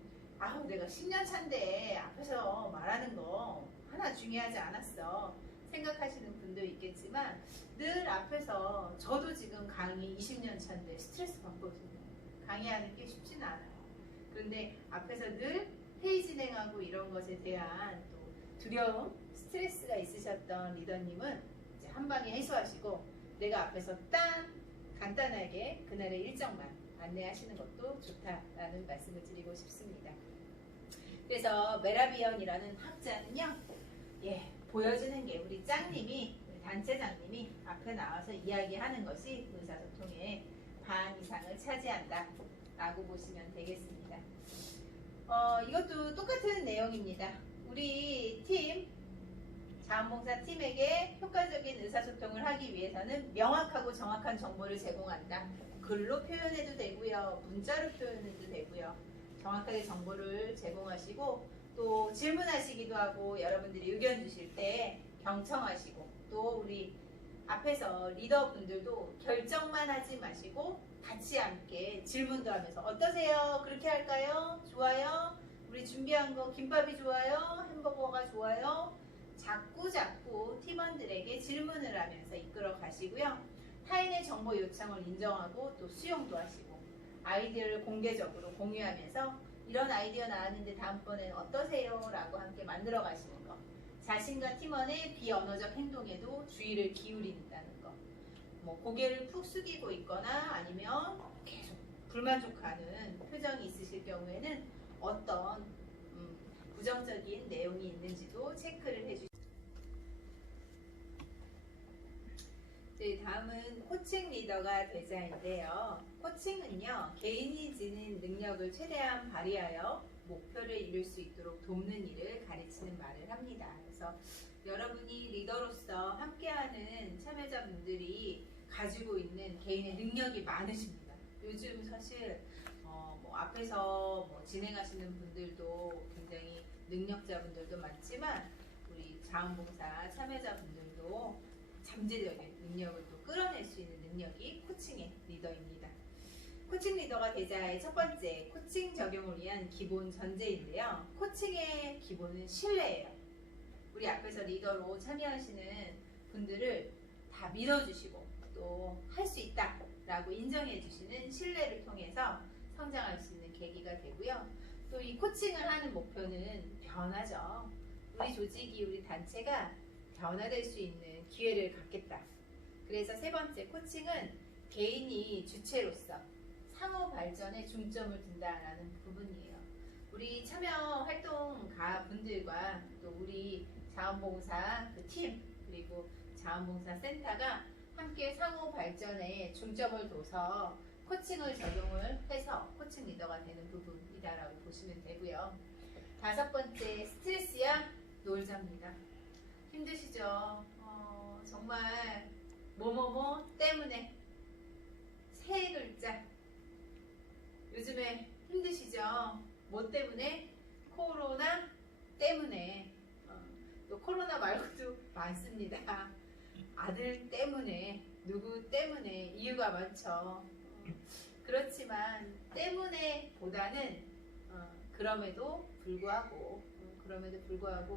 내가 10년 차인데 앞에서 말하는 거 하나 중요하지 않았어. 생각하시는 분도 있겠지만 늘 앞에서 저도 지금 강의 20년 차인데 스트레스 받거든요. 강의하는 게 쉽지는 않아요. 그런데 앞에서 늘 회의 진행하고 이런 것에 대한 또 두려움, 스트레스가 있으셨던 리더님은 이제 한 방에 해소하시고 내가 앞에서 딱 간단하게 그날의 일정만 안내하시는 것도 좋다라는 말씀을 드리고 싶습니다. 그래서 메라비언이라는 학자는요, 보여지는 게 우리 짱님이, 우리 단체장님이 앞에 나와서 이야기하는 것이 의사소통의 반 이상을 차지한다 라고 보시면 되겠습니다. 이것도 똑같은 내용입니다. 우리 팀, 자원봉사 팀에게 효과적인 의사소통을 하기 위해서는 명확하고 정확한 정보를 제공한다. 글로 표현해도 되고요. 문자로 표현해도 되고요. 정확하게 정보를 제공하시고 또 질문하시기도 하고 여러분들이 의견 주실 때 경청하시고 또 우리 앞에서 리더분들도 결정만 하지 마시고 같이 함께 질문도 하면서 어떠세요? 그렇게 할까요? 좋아요? 우리 준비한 거 김밥이 좋아요? 햄버거가 좋아요? 자꾸 팀원들에게 질문을 하면서 이끌어 가시고요. 타인의 정보 요청을 인정하고 또 수용도 하시고 아이디어를 공개적으로 공유하면서 이런 아이디어 나왔는데 다음번엔 어떠세요? 라고 함께 만들어 가시는 거. 자신과 팀원의 비언어적 행동에도 주의를 기울인다는 거. 뭐 고개를 푹 숙이고 있거나 아니면 계속 불만족하는 표정이 있으실 경우에는 어떤 부정적인 내용이 있는지도 체크를 해주시고 다음은 코칭 리더가 되자인데요. 코칭은요, 개인이 지닌 능력을 최대한 발휘하여 목표를 이룰 수 있도록 돕는 일을 가르치는 말을 합니다. 그래서 여러분이 리더로서 함께하는 참여자분들이 가지고 있는 개인의 능력이 많으십니다. 요즘 사실 뭐 앞에서 뭐 진행하시는 분들도 굉장히 능력자분들도 많지만 우리 자원봉사 참여자분들도 잠재적인 능력을 또 끌어낼 수 있는 능력이 코칭의 리더입니다. 코칭 리더가 되자의 첫 번째, 코칭 적용을 위한 기본 전제인데요. 코칭의 기본은 신뢰예요. 우리 앞에서 리더로 참여하시는 분들을 다 믿어주시고 또 할 수 있다 라고 인정해주시는 신뢰를 통해서 성장할 수 있는 계기가 되고요. 또 이 코칭을 하는 목표는 변화죠. 우리 조직이, 우리 단체가 변화될 수 있는 기회를 갖겠다. 그래서 세 번째, 코칭은 개인이 주체로서 상호 발전에 중점을 둔다라는 부분이에요. 우리 참여 활동가 분들과 또 우리 자원봉사 그 팀 그리고 자원봉사 센터가 함께 상호 발전에 중점을 둬서 코칭을 적용을 해서 코칭 리더가 되는 부분이다라고 보시면 되고요. 다섯 번째, 스트레스야 놀자입니다. 힘드시죠? 정말 뭐뭐뭐 때문에 세 글자. 요즘에 힘드시죠? 뭐 때문에? 코로나 때문에. 또 코로나 말고도 많습니다. 아들 때문에, 누구 때문에 이유가 많죠. 그렇지만 때문에 보다는 그럼에도 불구하고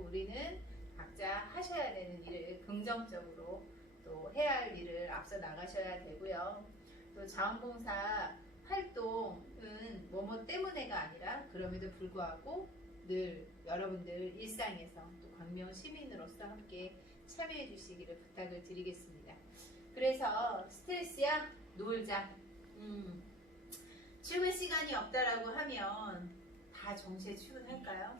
우리는 각자 하셔야 되는 일을 긍정적으로 또 해야 할 일을 앞서 나가셔야 되고요. 또 자원봉사 활동은 뭐뭐 때문에가 아니라 그럼에도 불구하고 늘 여러분들 일상에서 또 광명 시민으로서 함께 참여해 주시기를 부탁을 드리겠습니다. 그래서 스트레스야 놀자. 출근 시간이 없다라고 하면 다 정시에 출근할까요?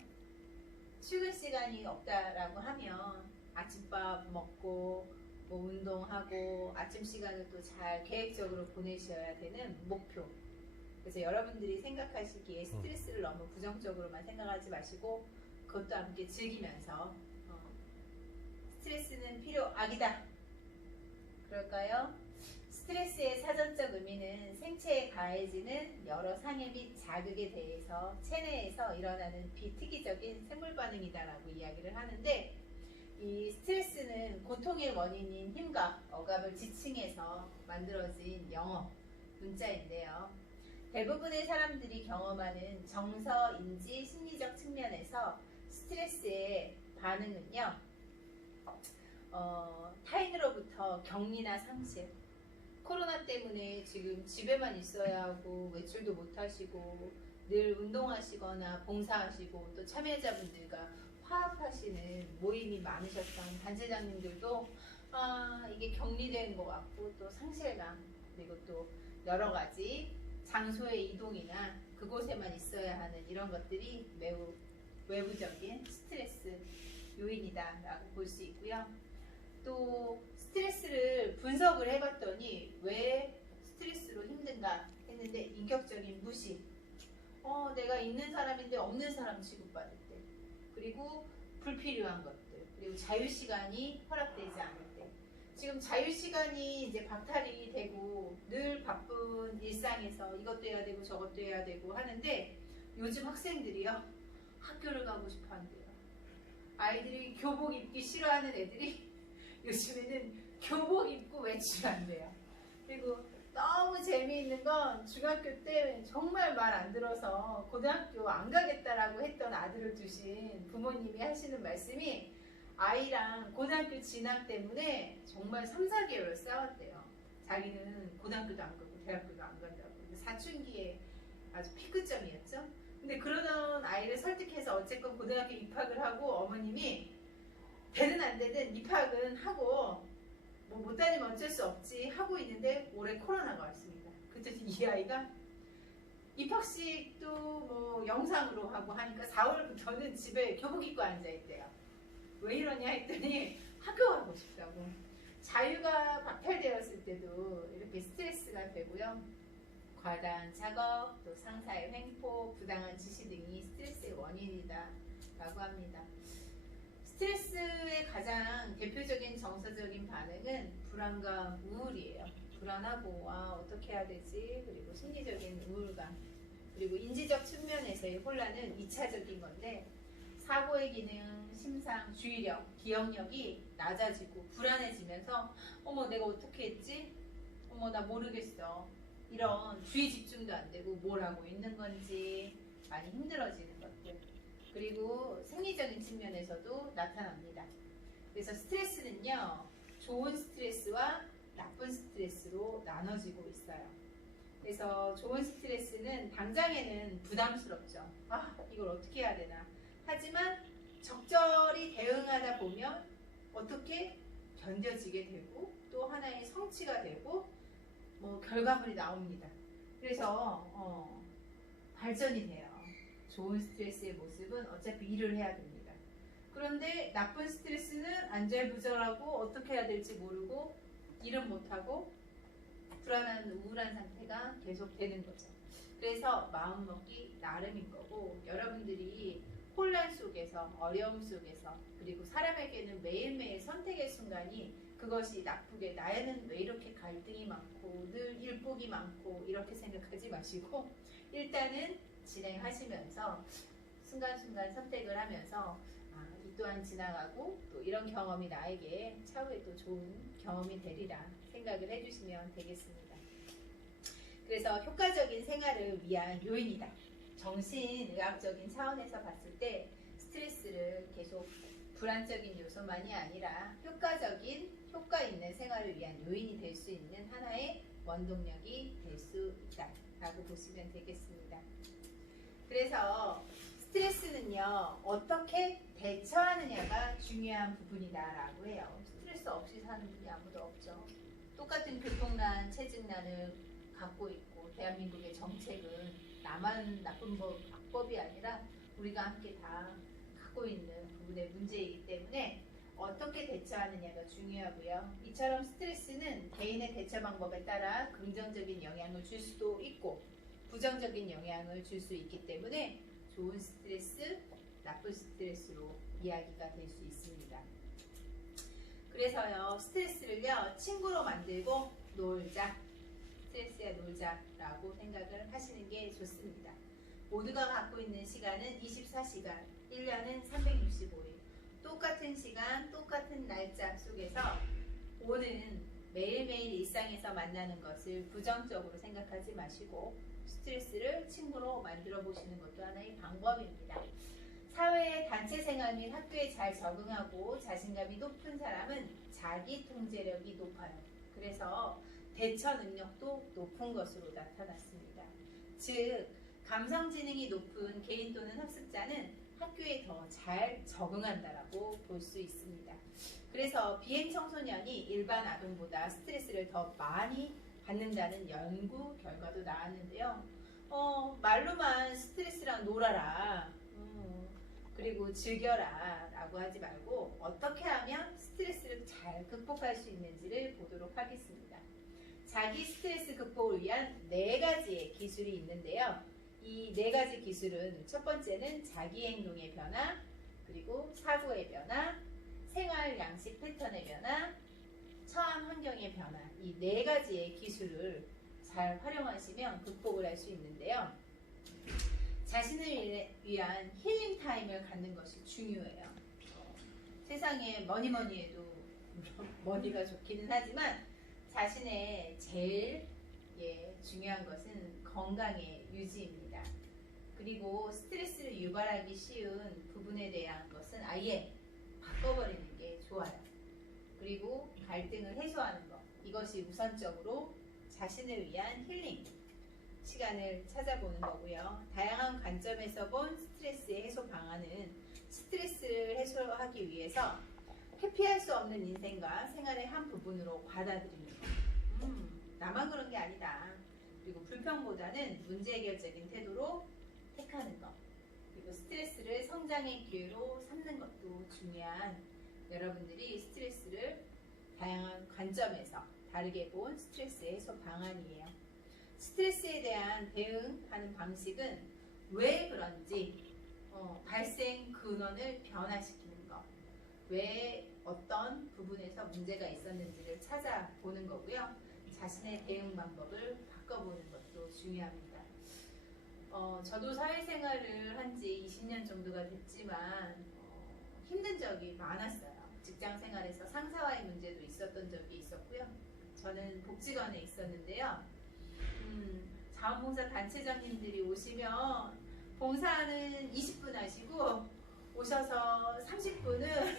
출근 시간이 없다라고 하면 아침밥 먹고 뭐 운동하고 아침 시간을 또 잘 계획적으로 보내셔야 되는 목표. 그래서 여러분들이 생각하시기에 스트레스를 너무 부정적으로만 생각하지 마시고 그것도 함께 즐기면서 스트레스는 필요악이다. 그럴까요? 스트레스의 사전적 의미는 생체에 가해지는 여러 상해 및 자극에 대해서 체내에서 일어나는 비특이적인 생물 반응이다라고 이야기를 하는데 이 스트레스는 고통의 원인인 힘과 억압을 지칭해서 만들어진 영어 문자인데요. 대부분의 사람들이 경험하는 정서, 인지, 심리적 측면에서 스트레스의 반응은요. 타인으로부터 격리나 상실, 코로나 때문에 지금 집에만 있어야 하고 외출도 못 하시고 늘 운동하시거나 봉사하시고 또 참여자분들과 화합하시는 모임이 많으셨던 단체장님들도 이게 격리된 것 같고 또 상실감, 그리고 또 여러 가지 장소의 이동이나 그곳에만 있어야 하는 이런 것들이 매우 외부적인 스트레스 요인이다 라고 볼 수 있고요. 또 스트레스를 분석을 해봤더니 왜 스트레스로 힘든가 했는데 인격적인 무시, 내가 있는 사람인데 없는 사람 취급받을 때, 그리고 불필요한 것들, 그리고 자유시간이 허락되지 않을 때, 지금 자유시간이 이제 박탈이 되고 늘 바쁜 일상에서 이것도 해야 되고 저것도 해야 되고 하는데 요즘 학생들이요, 학교를 가고 싶어 한대요. 아이들이 교복 입기 싫어하는 애들이 요즘에는 교복 입고 외출한대요. 그리고 너무 재미있는 건 중학교 때 정말 말 안 들어서 고등학교 안 가겠다라고 했던 아들을 두신 부모님이 하시는 말씀이 아이랑 고등학교 진학 때문에 정말 3, 4개월 싸웠대요. 자기는 고등학교도 안 가고 대학교도 안 간다고. 사춘기에 아주 피크점이었죠. 근데 그러던 아이를 설득해서 어쨌건 고등학교 입학을 하고 어머님이 되든 안 되든 입학은 하고 뭐 못 다니면 어쩔 수 없지 하고 있는데 올해 코로나가 왔습니다. 그랬더니 이 아이가 입학식도 뭐 영상으로 하고 하니까 4월부터는 집에 교복 입고 앉아있대요. 왜 이러냐 했더니 학교 가고 싶다고. 자유가 박탈되었을 때도 이렇게 스트레스가 되고요. 과다한 작업, 또 상사의 횡포, 부당한 지시 등이 스트레스의 원인이다 라고 합니다. 스트레스의 가장 대표적인 정서적인 반응은 불안과 우울이에요. 불안하고 어떻게 해야 되지? 그리고 심리적인 우울감, 그리고 인지적 측면에서의 혼란은 2차적인 건데 사고의 기능, 심상, 주의력, 기억력이 낮아지고 불안해지면서 어머 내가 어떻게 했지? 어머 나 모르겠어. 이런 주의 집중도 안 되고 뭘 하고 있는 건지 많이 힘들어지는 것들, 그리고 생리적인 측면에서도 나타납니다. 그래서 스트레스는요, 좋은 스트레스와 나쁜 스트레스로 나눠지고 있어요. 그래서 좋은 스트레스는 당장에는 부담스럽죠. 이걸 어떻게 해야 되나. 하지만 적절히 대응하다 보면 어떻게 견뎌지게 되고 또 하나의 성취가 되고 뭐 결과물이 나옵니다. 그래서 발전이 돼요. 좋은 스트레스의 모습은 어차피 일을 해야 됩니다. 그런데 나쁜 스트레스는 안절부절하고 어떻게 해야 될지 모르고 일은 못하고 불안한 우울한 상태가 계속되는 거죠. 그래서 마음먹기 나름인 거고, 여러분들이 혼란 속에서, 어려움 속에서, 그리고 사람에게는 매일매일 선택의 순간이 그것이 나쁘게 나에는 왜 이렇게 갈등이 많고 늘 일복이 많고 이렇게 생각하지 마시고 일단은 진행하시면서 순간순간 선택을 하면서 이 또한 지나가고 또 이런 경험이 나에게 차후에 또 좋은 경험이 되리라 생각을 해주시면 되겠습니다. 그래서 효과적인 생활을 위한 요인이다. 정신의학적인 차원에서 봤을 때 스트레스를 계속 불안적인 요소만이 아니라 효과 있는 생활을 위한 요인이 될 수 있는 하나의 원동력이 될 수 있다라고 보시면 되겠습니다. 그래서 스트레스는요, 어떻게 대처하느냐가 중요한 부분이다라고 해요. 스트레스 없이 사는 분이 아무도 없죠. 똑같은 교통난, 체증난을 갖고 있고 대한민국의 정책은 나만 나쁜 악법이 아니라 우리가 함께 다 갖고 있는 부분의 문제이기 때문에 어떻게 대처하느냐가 중요하고요. 이처럼 스트레스는 개인의 대처 방법에 따라 긍정적인 영향을 줄 수도 있고 부정적인 영향을 줄 수 있기 때문에 좋은 스트레스, 나쁜 스트레스로 이야기가 될 수 있습니다. 그래서요, 스트레스를요, 친구로 만들고 놀자, 스트레스에 놀자라고 생각을 하시는 게 좋습니다. 모두가 갖고 있는 시간은 24시간, 1년은 365일. 똑같은 시간, 똑같은 날짜 속에서 오는 매일매일 일상에서 만나는 것을 부정적으로 생각하지 마시고 스트레스를 친구로 만들어 보시는 것도 하나의 방법입니다. 사회에 단체 생활 및 학교에 잘 적응하고 자신감이 높은 사람은 자기 통제력이 높아요. 그래서 대처 능력도 높은 것으로 나타났습니다. 즉, 감성 지능이 높은 개인 또는 학습자는 학교에 더 잘 적응한다라고 볼 수 있습니다. 그래서 비행 청소년이 일반 아동보다 스트레스를 더 많이 받는다는 연구 결과도 나왔는데요. 말로만 스트레스랑 놀아라, 그리고 즐겨라 라고 하지 말고 어떻게 하면 스트레스를 잘 극복할 수 있는지를 보도록 하겠습니다. 자기 스트레스 극복을 위한 4가지의 기술이 있는데요. 이 4가지 기술은 첫 번째는 자기 행동의 변화, 그리고 사고의 변화, 생활 양식 패턴의 변화, 처한 환경의 변화, 이 4가지의 기술을 잘 활용하시면 극복을 할 수 있는데요. 자신을 위한 힐링 타임을 갖는 것이 중요해요. 세상에 뭐니 해도 머니가 좋기는 하지만 자신의 제일 중요한 것은 건강의 유지입니다. 그리고 스트레스를 유발하기 쉬운 부분에 대한 것은 아예 바꿔버리는 게 좋아요. 그리고 갈등을 해소하는 것, 이것이 우선적으로 자신을 위한 힐링 시간을 찾아보는 거고요. 다양한 관점에서 본 스트레스 해소 방안은 스트레스를 해소하기 위해서 회피할 수 없는 인생과 생활의 한 부분으로 받아들이는 것. 나만 그런 게 아니다. 그리고 불평보다는 문제 해결적인 태도로 택하는 것. 그리고 스트레스를 성장의 기회로 삼는 것도 중요한, 여러분들이 스트레스를 다양한 관점에서 다르게 본 스트레스 해소 방안이에요. 스트레스에 대한 대응하는 방식은 왜 그런지 발생 근원을 변화시키는 것, 왜 어떤 부분에서 문제가 있었는지를 찾아보는 거고요. 자신의 대응 방법을 바꿔보는 것도 중요합니다. 저도 사회생활을 한 지 20년 정도가 됐지만 힘든 적이 많았어요. 직장 생활에서 상사와의 문제도 있었던 적이 있었고요. 저는 복지관에 있었는데요. 자원봉사 단체장님들이 오시면 봉사는 20분 하시고 오셔서 30분은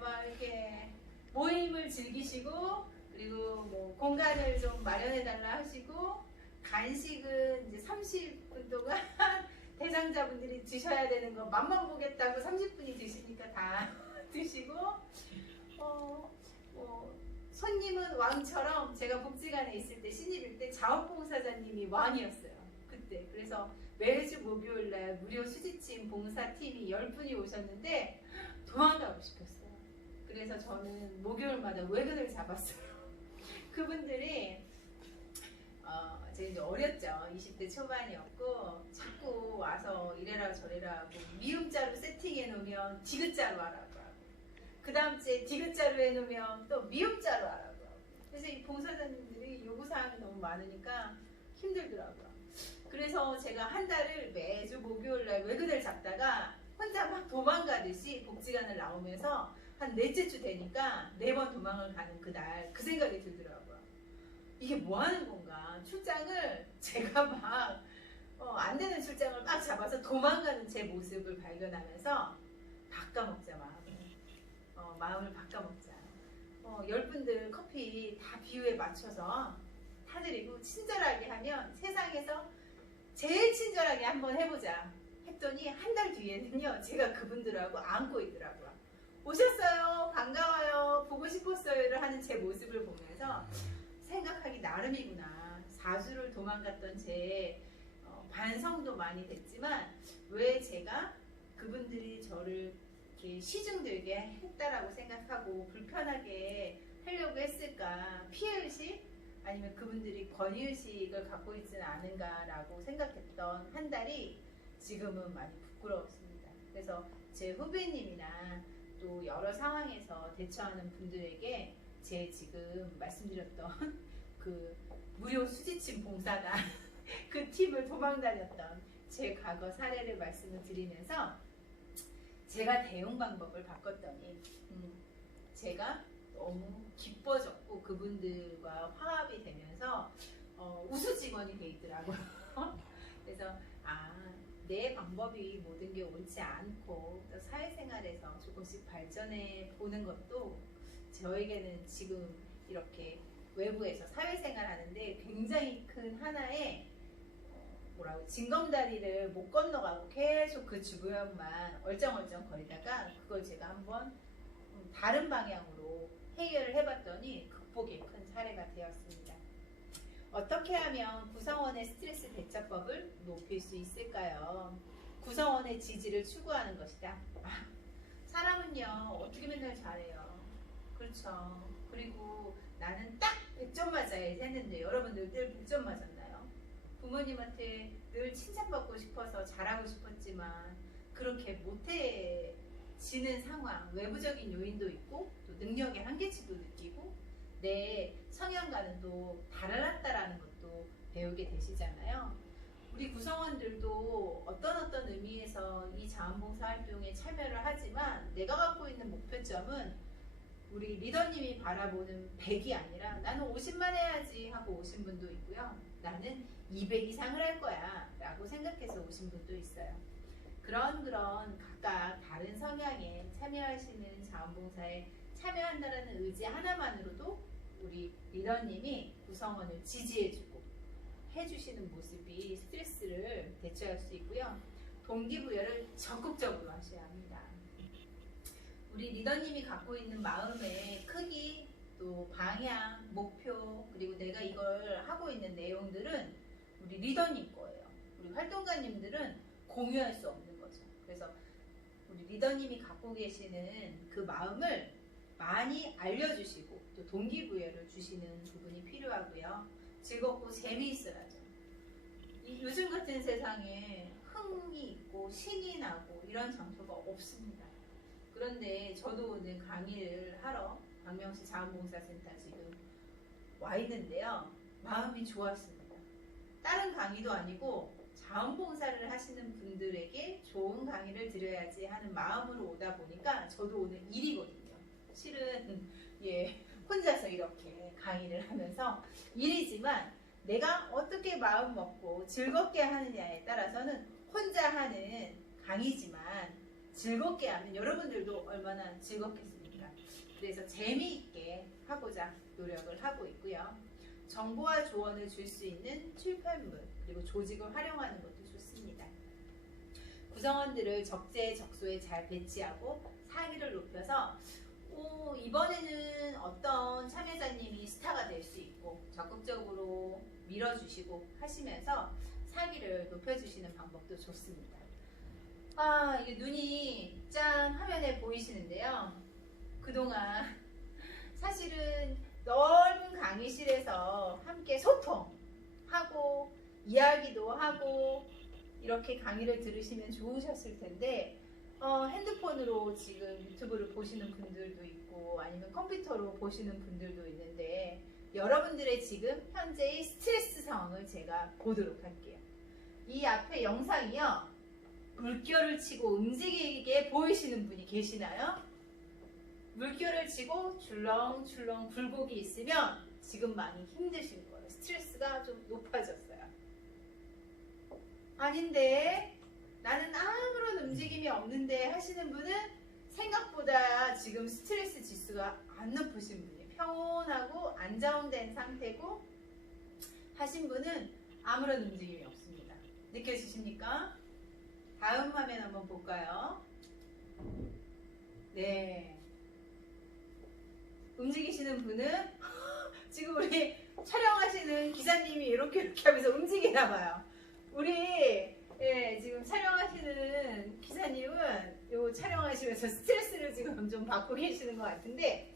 막 이렇게 모임을 즐기시고, 그리고 뭐 공간을 좀 마련해달라 하시고, 간식은 이제 30분 동안 대상자분들이 드셔야 되는 거 맛만 보겠다고 30분이 드시니까 다 드시고, 손님은 왕처럼, 제가 복지관에 있을 때 신입일 때 자원봉사자님이 왕이었어요. 그때. 그래서 매주 목요일날 무료 수지침 봉사팀이 10분이 오셨는데 도망가고 싶었어요. 그래서 저는 목요일마다 외근을 잡았어요. 그분들이 제가 이제 어렸죠. 20대 초반이었고 자꾸 와서 이래라 저래라 하고, 미음자로 세팅해 놓으면 디귿자로 하라고 하고, 그 다음 주에 디귿자로 해놓으면 또 미음자로 하라고 하고. 그래서 이 봉사자님들이 요구사항이 너무 많으니까 힘들더라고요. 그래서 제가 한 달을 매주 목요일날 외근을 잡다가 혼자 막 도망가듯이 복지관을 나오면서 한 넷째 주 되니까 4번 도망을 가는 그날, 그 생각이 들더라고요. 이게 뭐 하는 건가? 출장을 제가 막 안 되는 출장을 막 잡아서 도망가는 제 모습을 발견하면서 바꿔먹자, 마음을 바꿔먹자. 10분들 커피 다 비유에 맞춰서 타드리고 친절하게 하면 세상에서 제일 친절하게 한번 해보자 했더니 한 달 뒤에는요, 제가 그분들하고 안고 있더라고요. 오셨어요, 반가워요, 보고 싶었어요를 하는 제 모습을 보면서 생각하기 나름이구나. 4주를 도망갔던 제 반성도 많이 됐지만, 왜 제가 그분들이 저를 이렇게 시중들게 했다라고 생각하고 불편하게 하려고 했을까? 피해의식? 아니면 그분들이 권위의식을 갖고 있지는 않은가라고 생각했던 한 달이 지금은 많이 부끄러웠습니다. 그래서 제 후배님이나 또 여러 상황에서 대처하는 분들에게 제 지금 말씀드렸던 그 무료 수지침 봉사단 그 팀을 도망다녔던 제 과거 사례를 말씀을 드리면서, 제가 대응 방법을 바꿨더니 제가 너무 기뻐졌고 그분들과 화합이 되면서 우수직원이 돼 있더라고요. 그래서 내 방법이 모든 게 옳지 않고 또 사회생활에서 조금씩 발전해 보는 것도 저에게는 지금 이렇게 외부에서 사회생활 하는데 굉장히 큰 하나의 뭐라고 징검다리를 못 건너가고 계속 그 주변만 얼쩡얼쩡 거리다가 그걸 제가 한번 다른 방향으로 해결을 해봤더니 극복의 큰 사례가 되었습니다. 어떻게 하면 구성원의 스트레스 대처법을 높일 수 있을까요? 구성원의 지지를 추구하는 것이다. 사람은요 어떻게 맨날 잘해요. 그렇죠. 그리고 나는 딱 100점 맞아야지 했는데 여러분들 늘 100점 맞았나요? 부모님한테 늘 칭찬받고 싶어서 잘하고 싶었지만 그렇게 못해지는 상황, 외부적인 요인도 있고 또 능력의 한계치도 느끼고 내 성향과는 또 달랐다라는 것도 배우게 되시잖아요. 우리 구성원들도 어떤 의미에서 이 자원봉사 활동에 참여를 하지만 내가 갖고 있는 목표점은 우리 리더님이 바라보는 100이 아니라 나는 50만 해야지 하고 오신 분도 있고요. 나는 200 이상을 할 거야 라고 생각해서 오신 분도 있어요. 그런 각각 다른 성향에 참여하시는 자원봉사에 참여한다는 의지 하나만으로도 우리 리더님이 구성원을 지지해주고 해주시는 모습이 스트레스를 대처할 수 있고요. 동기부여를 적극적으로 하셔야 합니다. 우리 리더님이 갖고 있는 마음의 크기, 또 방향, 목표, 그리고 내가 이걸 하고 있는 내용들은 우리 리더님 거예요. 우리 활동가님들은 공유할 수 없는 거죠. 그래서 우리 리더님이 갖고 계시는 그 마음을 많이 알려주시고 또 동기부여를 주시는 부분이 필요하고요. 즐겁고 재미있어야죠. 요즘 같은 세상에 흥이 있고 신이 나고 이런 장소가 없습니다. 그런데 저도 오늘 강의를 하러 광명시 자원봉사센터 지금 와 있는데요. 마음이 좋았습니다. 다른 강의도 아니고 자원봉사를 하시는 분들에게 좋은 강의를 드려야지 하는 마음으로 오다 보니까 저도 오늘 일이거든요. 실은 혼자서 이렇게 강의를 하면서 일이지만 내가 어떻게 마음 먹고 즐겁게 하느냐에 따라서는 혼자 하는 강의지만 즐겁게 하면 여러분들도 얼마나 즐겁겠습니까? 그래서 재미있게 하고자 노력을 하고 있고요. 정보와 조언을 줄 수 있는 출판물 그리고 조직을 활용하는 것도 좋습니다. 구성원들을 적재적소에 잘 배치하고 사기를 높여서 이번에는 어떤 참여자님이 스타가 될 수 있고 적극적으로 밀어주시고 하시면서 사기를 높여주시는 방법도 좋습니다. 이게 눈이 짠 화면에 보이시는데요. 그동안 사실은 넓은 강의실에서 함께 소통하고 이야기도 하고 이렇게 강의를 들으시면 좋으셨을 텐데 핸드폰으로 지금 유튜브를 보시는 분들도 있고 아니면 컴퓨터로 보시는 분들도 있는데 여러분들의 지금 현재의 스트레스 상황을 제가 보도록 할게요. 이 앞에 영상이요. 물결을 치고 움직이게 보이시는 분이 계시나요? 물결을 치고 줄렁줄렁 굴곡이 있으면 지금 많이 힘드신 거예요. 스트레스가 좀 높아졌어요. 아닌데 나는 아무런 움직임이 없는데 하시는 분은 생각보다 지금 스트레스 지수가 안 높으신 분이에요. 평온하고 안정된 상태고 하신 분은 아무런 움직임이 없습니다. 느껴지십니까? 다음 화면 한번 볼까요? 네. 움직이시는 분은 지금 우리 촬영하시는 기사님이 이렇게 하면서 움직이나 봐요. 우리 지금 촬영하시는 기사님은 요 촬영하시면서 스트레스를 지금 좀 받고 계시는 것 같은데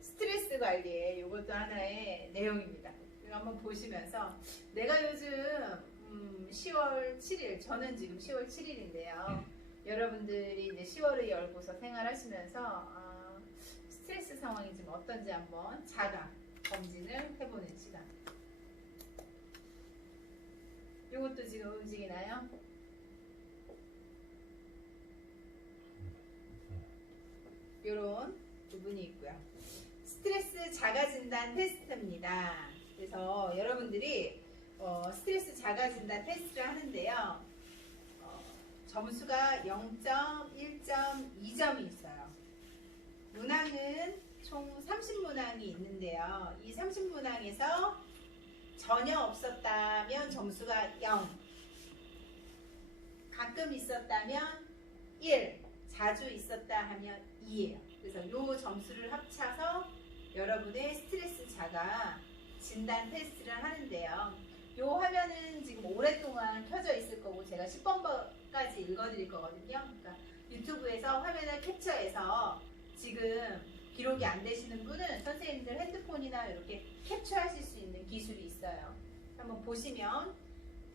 스트레스 관리에 이것도 하나의 내용입니다. 이거 한번 보시면서 내가 요즘 10월 7일 저는 지금 10월 7일인데요. 여러분들이 이제 10월을 열고서 생활하시면서 스트레스 상황이 지금 어떤지 한번 자가 검진을 해보는 시간. 이것도 지금 움직이나요? 이런 부분이 있고요. 스트레스 자가진단 테스트입니다. 그래서 여러분들이 스트레스 자가진단 테스트를 하는데요. 점수가 0점, 1점, 2점이 있어요. 문항은 총 30문항이 있는데요. 이 30문항에서 전혀 없었다면 점수가 0, 가끔 있었다면 1, 자주 있었다 하면 2예요. 그래서 이 점수를 합쳐서 여러분의 스트레스 자가 진단 테스트를 하는데요. 이 화면은 지금 오랫동안 켜져 있을 거고 제가 10번까지 읽어드릴 거거든요. 그러니까 유튜브에서 화면을 캡처해서 지금 기록이 안 되시는 분은 선생님들 핸드폰이나 이렇게 캡처하실 수 있는 기술이 있어요. 한번 보시면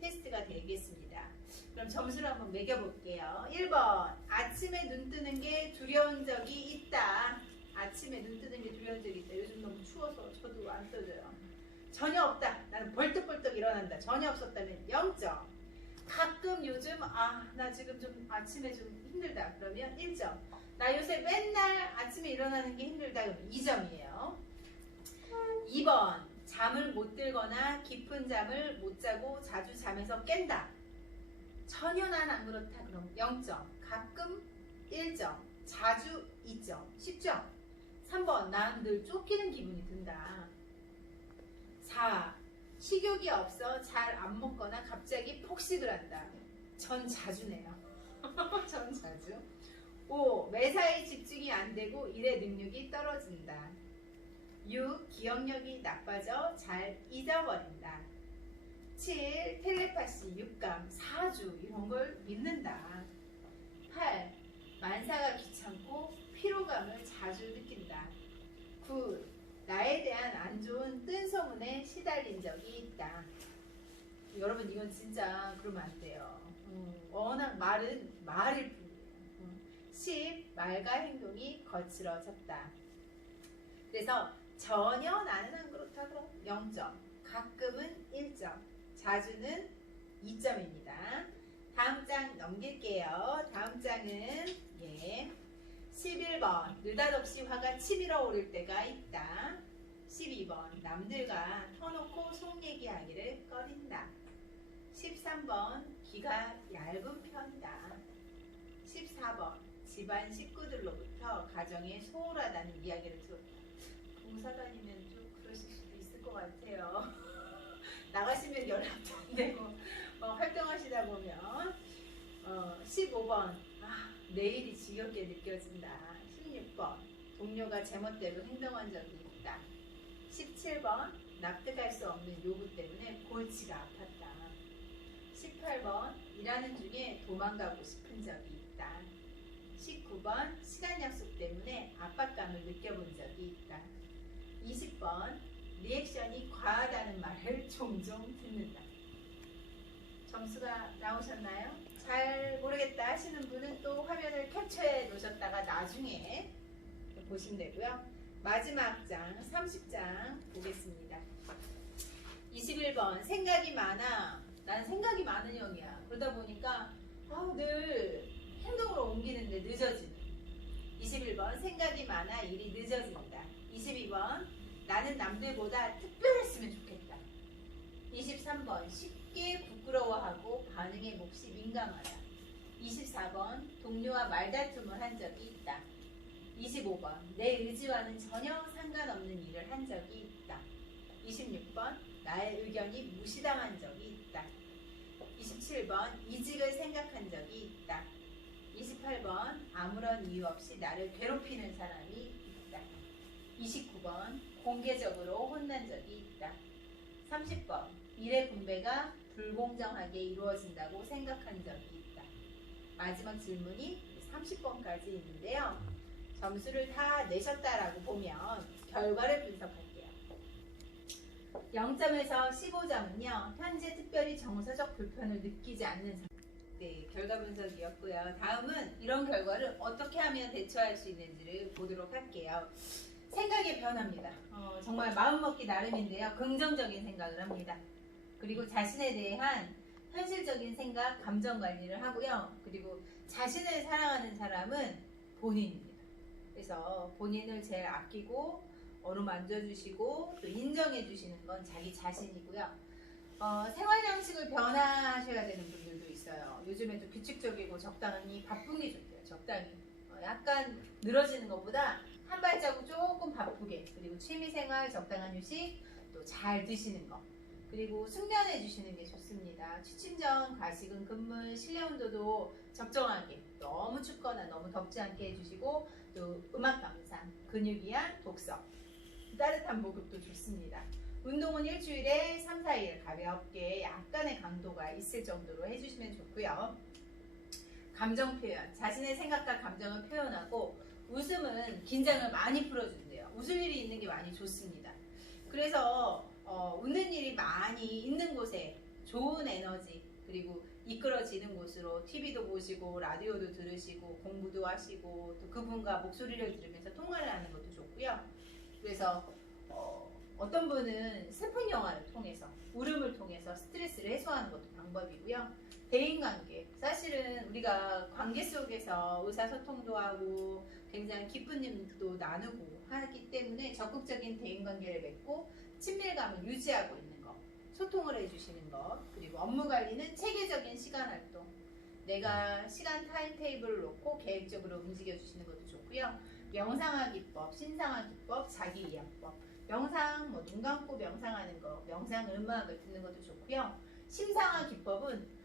테스트가 되겠습니다. 그럼 점수를 한번 매겨볼게요. 1번, 아침에 눈 뜨는 게 두려운 적이 있다. 아침에 눈 뜨는 게 두려운 적이 있다. 요즘 너무 추워서 저도 안 떠져요. 전혀 없다. 나는 벌떡벌떡 일어난다. 전혀 없었다면 0점. 가끔 요즘 나 지금 좀 아침에 좀 힘들다. 그러면 1점. 나 요새 맨날 아침에 일어나는 게 힘들다. 그러면 2점이에요. 2번, 잠을 못 들거나 깊은 잠을 못 자고 자주 잠에서 깬다. 전혀 난 안 그렇다. 그럼 0점. 가끔 1점. 자주 2점. 쉽죠? 3번, 난 늘 쫓기는 기분이 든다. 4. 식욕이 없어 잘 안 먹거나 갑자기 폭식을 한다. 전 자주네요. 전 자주. 5. 매사에 집중이 안 되고 일의 능력이 떨어진다. 6. 기억력이 나빠져 잘 잊어버린다. 7. 텔레파시, 육감, 사주 이런 걸 믿는다. 8. 만사가 귀찮고 피로감을 자주 느낀다. 9. 나에 대한 안 좋은 뜬소문에 시달린 적이 있다. 여러분 이건 진짜 그러면 안 돼요. 워낙 말은 말일 뿐이에요. 10. 말과 행동이 거칠어졌다. 그래서 전혀 나는 안 그렇다 그럼 0점, 가끔은 1점, 자주는 2점입니다. 다음 장 넘길게요. 다음 장은 11번, 느닷없이 화가 치밀어 오를 때가 있다. 12번, 남들과 터놓고 속 얘기하기를 꺼린다. 13번, 귀가 얇은 편이다. 14번, 집안 식구들로부터 가정에 소홀하다는 이야기를 들었다. 봉사 다니면 좀 그러실 수도 있을 것 같아요. 나가시면 연락도 안 되고 활동하시다 보면 15번, 내일이 지겹게 느껴진다. 16번, 동료가 제멋대로 행동한 적이 있다. 17번, 납득할 수 없는 요구 때문에 골치가 아팠다. 18번, 일하는 중에 도망가고 싶은 적이 있다. 19번, 시간 약속 때문에 압박감을 느껴본 적이 있다. 20번, 리액션이 과하다는 말을 종종 듣는다. 점수가 나오셨나요? 잘 모르겠다 하시는 분은 또 화면을 캡처해 놓으셨다가 나중에 보시면 되고요. 마지막 장 30장 보겠습니다. 21번, 생각이 많아. 나는 생각이 많은 형이야. 그러다 보니까 늘 행동으로 옮기는데 늦어지는. 21번, 생각이 많아 일이 늦어진다. 22번, 나는 남들보다 특별했으면 좋겠다. 23번, 쉽게 부끄러워하고 반응에 몹시 민감하다. 24번, 동료와 말다툼을 한 적이 있다. 25번, 내 의지와는 전혀 상관없는 일을 한 적이 있다. 26번, 나의 의견이 무시당한 적이 있다. 27번, 이직을 생각한 적이 있다. 28번, 아무런 이유 없이 나를 괴롭히는 사람이 있다. 29번, 공개적으로 혼난 적이 있다. 30번, 일의 분배가 불공정하게 이루어진다고 생각한 적이 있다. 마지막 질문이 30번까지 있는데요. 점수를 다 내셨다라고 보면 결과를 분석할게요. 0점에서 15점은요. 현재 특별히 정서적 불편을 느끼지 않는 상태. 네, 결과 분석이었고요. 다음은 이런 결과를 어떻게 하면 대처할 수 있는지를 보도록 할게요. 생각의 변화입니다. 정말 마음먹기 나름인데요. 긍정적인 생각을 합니다. 그리고 자신에 대한 현실적인 생각, 감정 관리를 하고요. 그리고 자신을 사랑하는 사람은 본인입니다. 그래서 본인을 제일 아끼고 어루만져주시고 또 인정해주시는 건 자기 자신이고요. 생활 양식을 변화하셔야 되는 분들도 있어요. 있어요. 요즘에도 규칙적이고 적당히 바쁜 게 좋대요. 적당히. 약간 늘어지는 것보다 한 발자국 조금 바쁘게, 그리고 취미생활, 적당한 휴식, 또 잘 드시는 거, 그리고 숙면해 주시는 게 좋습니다. 취침 전 과식은 금물, 실내 온도도 적정하게, 너무 춥거나 너무 덥지 않게 해주시고, 또 음악 감상, 근육 이완, 독서, 따뜻한 목욕도 좋습니다. 운동은 일주일에 3, 4일 가볍게 약간의 강도가 있을 정도로 해주시면 좋고요. 감정 표현, 자신의 생각과 감정을 표현하고, 웃음은 긴장을 많이 풀어준대요. 웃을 일이 있는 게 많이 좋습니다. 그래서 웃는 일이 많이 있는 곳에 좋은 에너지, 그리고 이끌어지는 곳으로 TV도 보시고 라디오도 들으시고 공부도 하시고 또 그분과 목소리를 들으면서 통화를 하는 것도 좋고요. 그래서 어떤 분은 슬픈 영화를 통해서, 울음을 통해서 스트레스를 해소하는 것도 방법이고요. 대인관계, 사실은 우리가 관계 속에서 의사소통도 하고 굉장히 기쁜 일도 나누고 하기 때문에 적극적인 대인관계를 맺고 친밀감을 유지하고 있는 것, 소통을 해주시는 것, 그리고 업무 관리는 체계적인 시간 활동, 내가 시간 타임테이블을 놓고 계획적으로 움직여주시는 것도 좋고요. 명상화 기법, 신상화 기법, 자기이해법, 명상, 눈 감고 명상하는 거, 명상 음악을 듣는 것도 좋고요. 심상화 기법은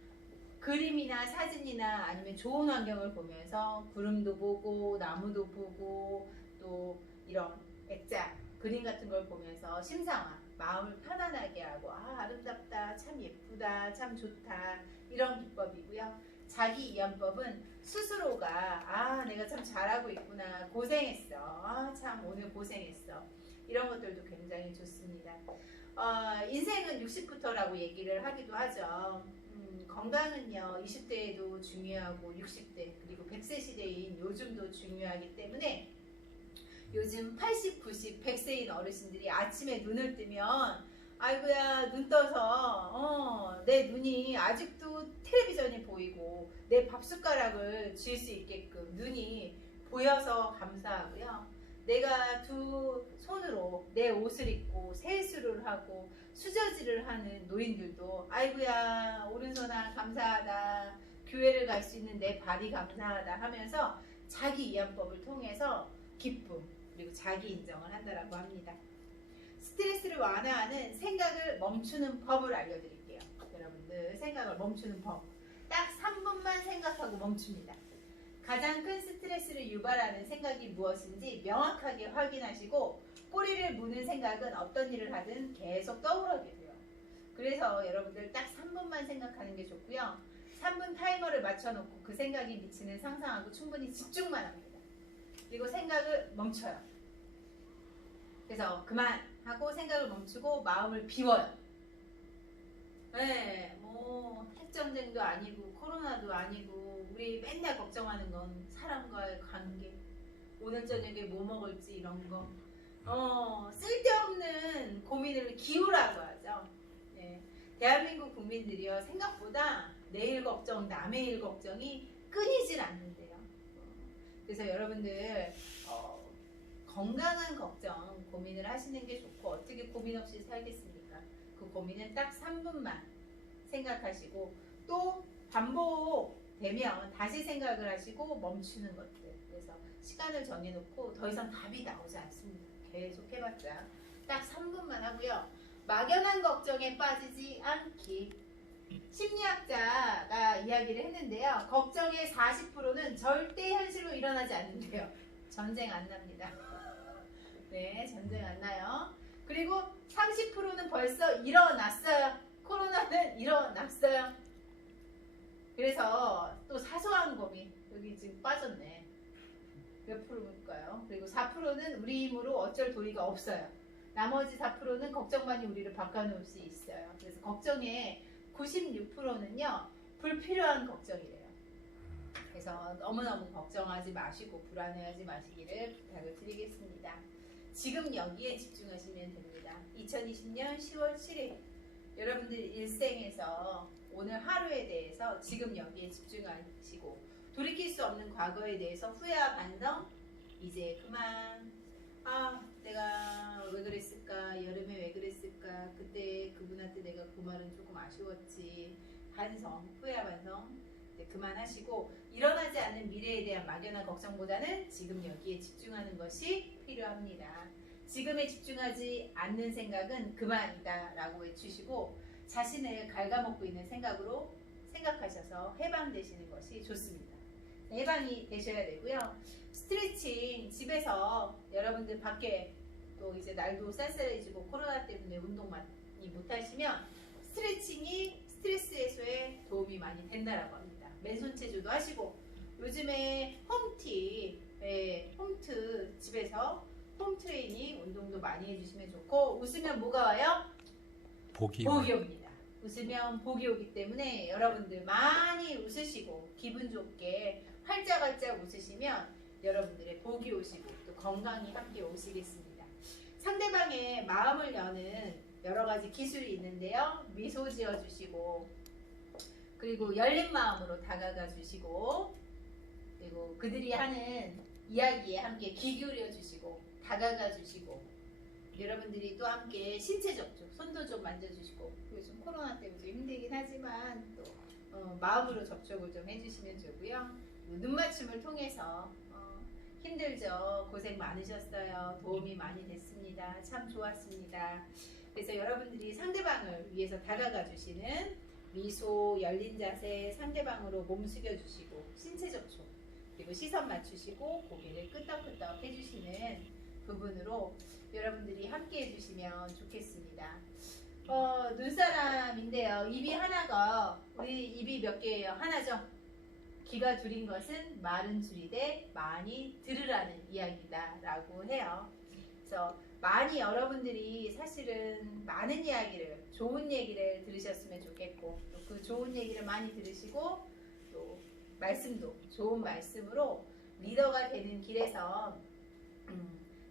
그림이나 사진이나 아니면 좋은 환경을 보면서 구름도 보고 나무도 보고 또 이런 액자, 그림 같은 걸 보면서 심상화, 마음을 편안하게 하고 아름답다, 참 예쁘다, 참 좋다, 이런 기법이고요. 자기이해법은 스스로가 내가 참 잘하고 있구나, 고생했어, 참 오늘 고생했어, 이런 것들도 굉장히 좋습니다. 인생은 60부터라고 얘기를 하기도 하죠. 건강은요 20대에도 중요하고 60대 그리고 100세 시대인 요즘도 중요하기 때문에 요즘 80, 90, 100세인 어르신들이 아침에 눈을 뜨면 아이고야 눈 떠서 내 눈이 아직도 텔레비전이 보이고 내 밥숟가락을 쥘 수 있게끔 눈이 보여서 감사하고요. 내가 두 손으로 내 옷을 입고 세수를 하고 수저질을 하는 노인들도 아이고야 오른손아 감사하다, 교회를 갈 수 있는 내 발이 감사하다 하면서 자기이해법을 통해서 기쁨 그리고 자기 인정을 한다라고 합니다. 스트레스를 완화하는 생각을 멈추는 법을 알려드릴게요. 여러분들 생각을 멈추는 법, 딱 3분만 생각하고 멈춥니다. 가장 큰 스트레스를 유발하는 생각이 무엇인지 명확하게 확인하시고 꼬리를 무는 생각은 어떤 일을 하든 계속 떠오르게 돼요. 그래서 여러분들 딱 3분만 생각하는 게 좋고요. 3분 타이머를 맞춰놓고 그 생각이 미치는 상상하고 충분히 집중만 합니다. 그리고 생각을 멈춰요. 그래서 그만하고 생각을 멈추고 마음을 비워요. 네, 핵전쟁도 아니고 코로나도 아니고 우리 맨날 걱정하는 건 사람과의 관계, 오늘 저녁에 뭐 먹을지 이런 거, 쓸데없는 고민을 기우라고 하죠. 네, 대한민국 국민들이요 생각보다 내일 걱정, 남의 일 걱정이 끊이질 않는데요. 그래서 여러분들 건강한 걱정, 고민을 하시는 게 좋고 어떻게 고민 없이 살겠습니까? 그 고민은 딱 3분만 생각하시고 또 반복되면 다시 생각을 하시고 멈추는 것들. 그래서 시간을 정해놓고 더 이상 답이 나오지 않습니다. 계속 해봤자 딱 3분만 하고요. 막연한 걱정에 빠지지 않기. 심리학자가 이야기를 했는데요. 걱정의 40%는 절대 현실로 일어나지 않는데요. 전쟁 안 납니다. 네, 전쟁 안 나요. 그리고 30%는 벌써 일어났어요. 코로나는 일어났어요. 그래서 또 사소한 고민, 여기 지금 빠졌네. 몇 프로일까요? 그리고 4%는 우리 힘으로 어쩔 도리가 없어요. 나머지 4%는 걱정만이 우리를 바꿔놓을 수 있어요. 그래서 걱정의 96%는요 불필요한 걱정이래요. 그래서 너무너무 걱정하지 마시고 불안해하지 마시기를 부탁을 드리겠습니다. 지금 여기에 집중하시면 됩니다. 2020년 10월 7일 여러분들 일생에서 오늘 하루에 대해서 지금 여기에 집중하시고 돌이킬 수 없는 과거에 대해서 후회와 반성, 이제 그만. 내가 왜 그랬을까, 여름에 왜 그랬을까, 그때 그분한테 내가 그 말은 조금 아쉬웠지 반성, 후회와 반성 이제 그만하시고 일어나지 않는 미래에 대한 막연한 걱정보다는 지금 여기에 집중하는 것이 필요합니다. 지금에 집중하지 않는 생각은 그만이다 라고 외치시고 자신을 갉아먹고 있는 생각으로 생각하셔서 해방되시는 것이 좋습니다. 해방이 되셔야 되고요. 스트레칭 집에서 여러분들 밖에 또 이제 날도 쌀쌀해지고 코로나 때문에 운동 많이 못하시면 스트레칭이 스트레스 해소에 도움이 많이 된다라고 합니다. 맨손 체조도 하시고 요즘에 홈트 집에서 홈 트레이닝 운동도 많이 해주시면 좋고 웃으면 뭐가 와요? 복이 옵니다. 웃으면 복이 오기 때문에 여러분들 많이 웃으시고 기분 좋게 활짝활짝 웃으시면 여러분들의 복이 오시고 또 건강이 함께 오시겠습니다. 상대방의 마음을 여는 여러 가지 기술이 있는데요. 미소 지어주시고 그리고 열린 마음으로 다가가 주시고 그리고 그들이 하는 이야기에 함께 귀 기울여 주시고 다가가 주시고 여러분들이 또 함께 신체 접촉, 손도 좀 만져주시고 요즘 코로나 때문에 좀 힘들긴 하지만 또 마음으로 접촉을 좀 해주시면 좋고요. 눈 맞춤을 통해서 힘들죠. 고생 많으셨어요. 도움이 많이 됐습니다. 참 좋았습니다. 그래서 여러분들이 상대방을 위해서 다가가 주시는 미소, 열린 자세, 상대방으로 몸 숙여주시고 신체 접촉 그리고 시선 맞추시고 고개를 끄덕끄덕 해주시는 부분으로 여러분들이 함께 해주시면 좋겠습니다. 눈사람인데요. 입이 하나가 우리 입이 몇 개예요? 하나죠? 귀가 둘인 것은 말은 줄이되 많이 들으라는 이야기다 라고 해요. 그래서 많이 여러분들이 사실은 많은 이야기를 좋은 얘기를 들으셨으면 좋겠고 또 그 좋은 얘기를 많이 들으시고 또 말씀도 좋은 말씀으로 리더가 되는 길에서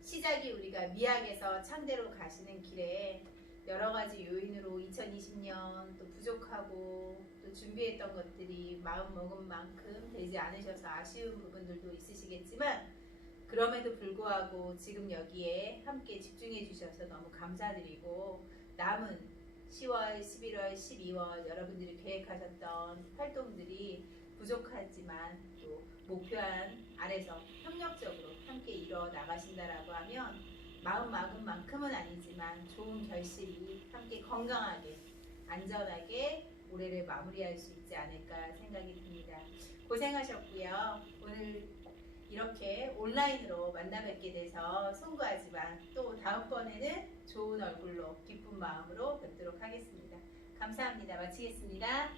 시작이 우리가 미학에서 창대로 가시는 길에 여러 가지 요인으로 2020년 또 부족하고 또 준비했던 것들이 마음 먹은 만큼 되지 않으셔서 아쉬운 부분들도 있으시겠지만 그럼에도 불구하고 지금 여기에 함께 집중해 주셔서 너무 감사드리고 남은 10월, 11월, 12월 여러분들이 계획하셨던 활동들이 부족하지만 또 목표한 아래서 협력적으로 함께 이뤄 나가신다라고 하면 마음 막은 만큼은 아니지만 좋은 결실이 함께 건강하게 안전하게 올해를 마무리할 수 있지 않을까 생각이 듭니다. 고생하셨고요. 오늘 이렇게 온라인으로 만나 뵙게 돼서 송구하지만 또 다음번에는 좋은 얼굴로 기쁜 마음으로 뵙도록 하겠습니다. 감사합니다. 마치겠습니다.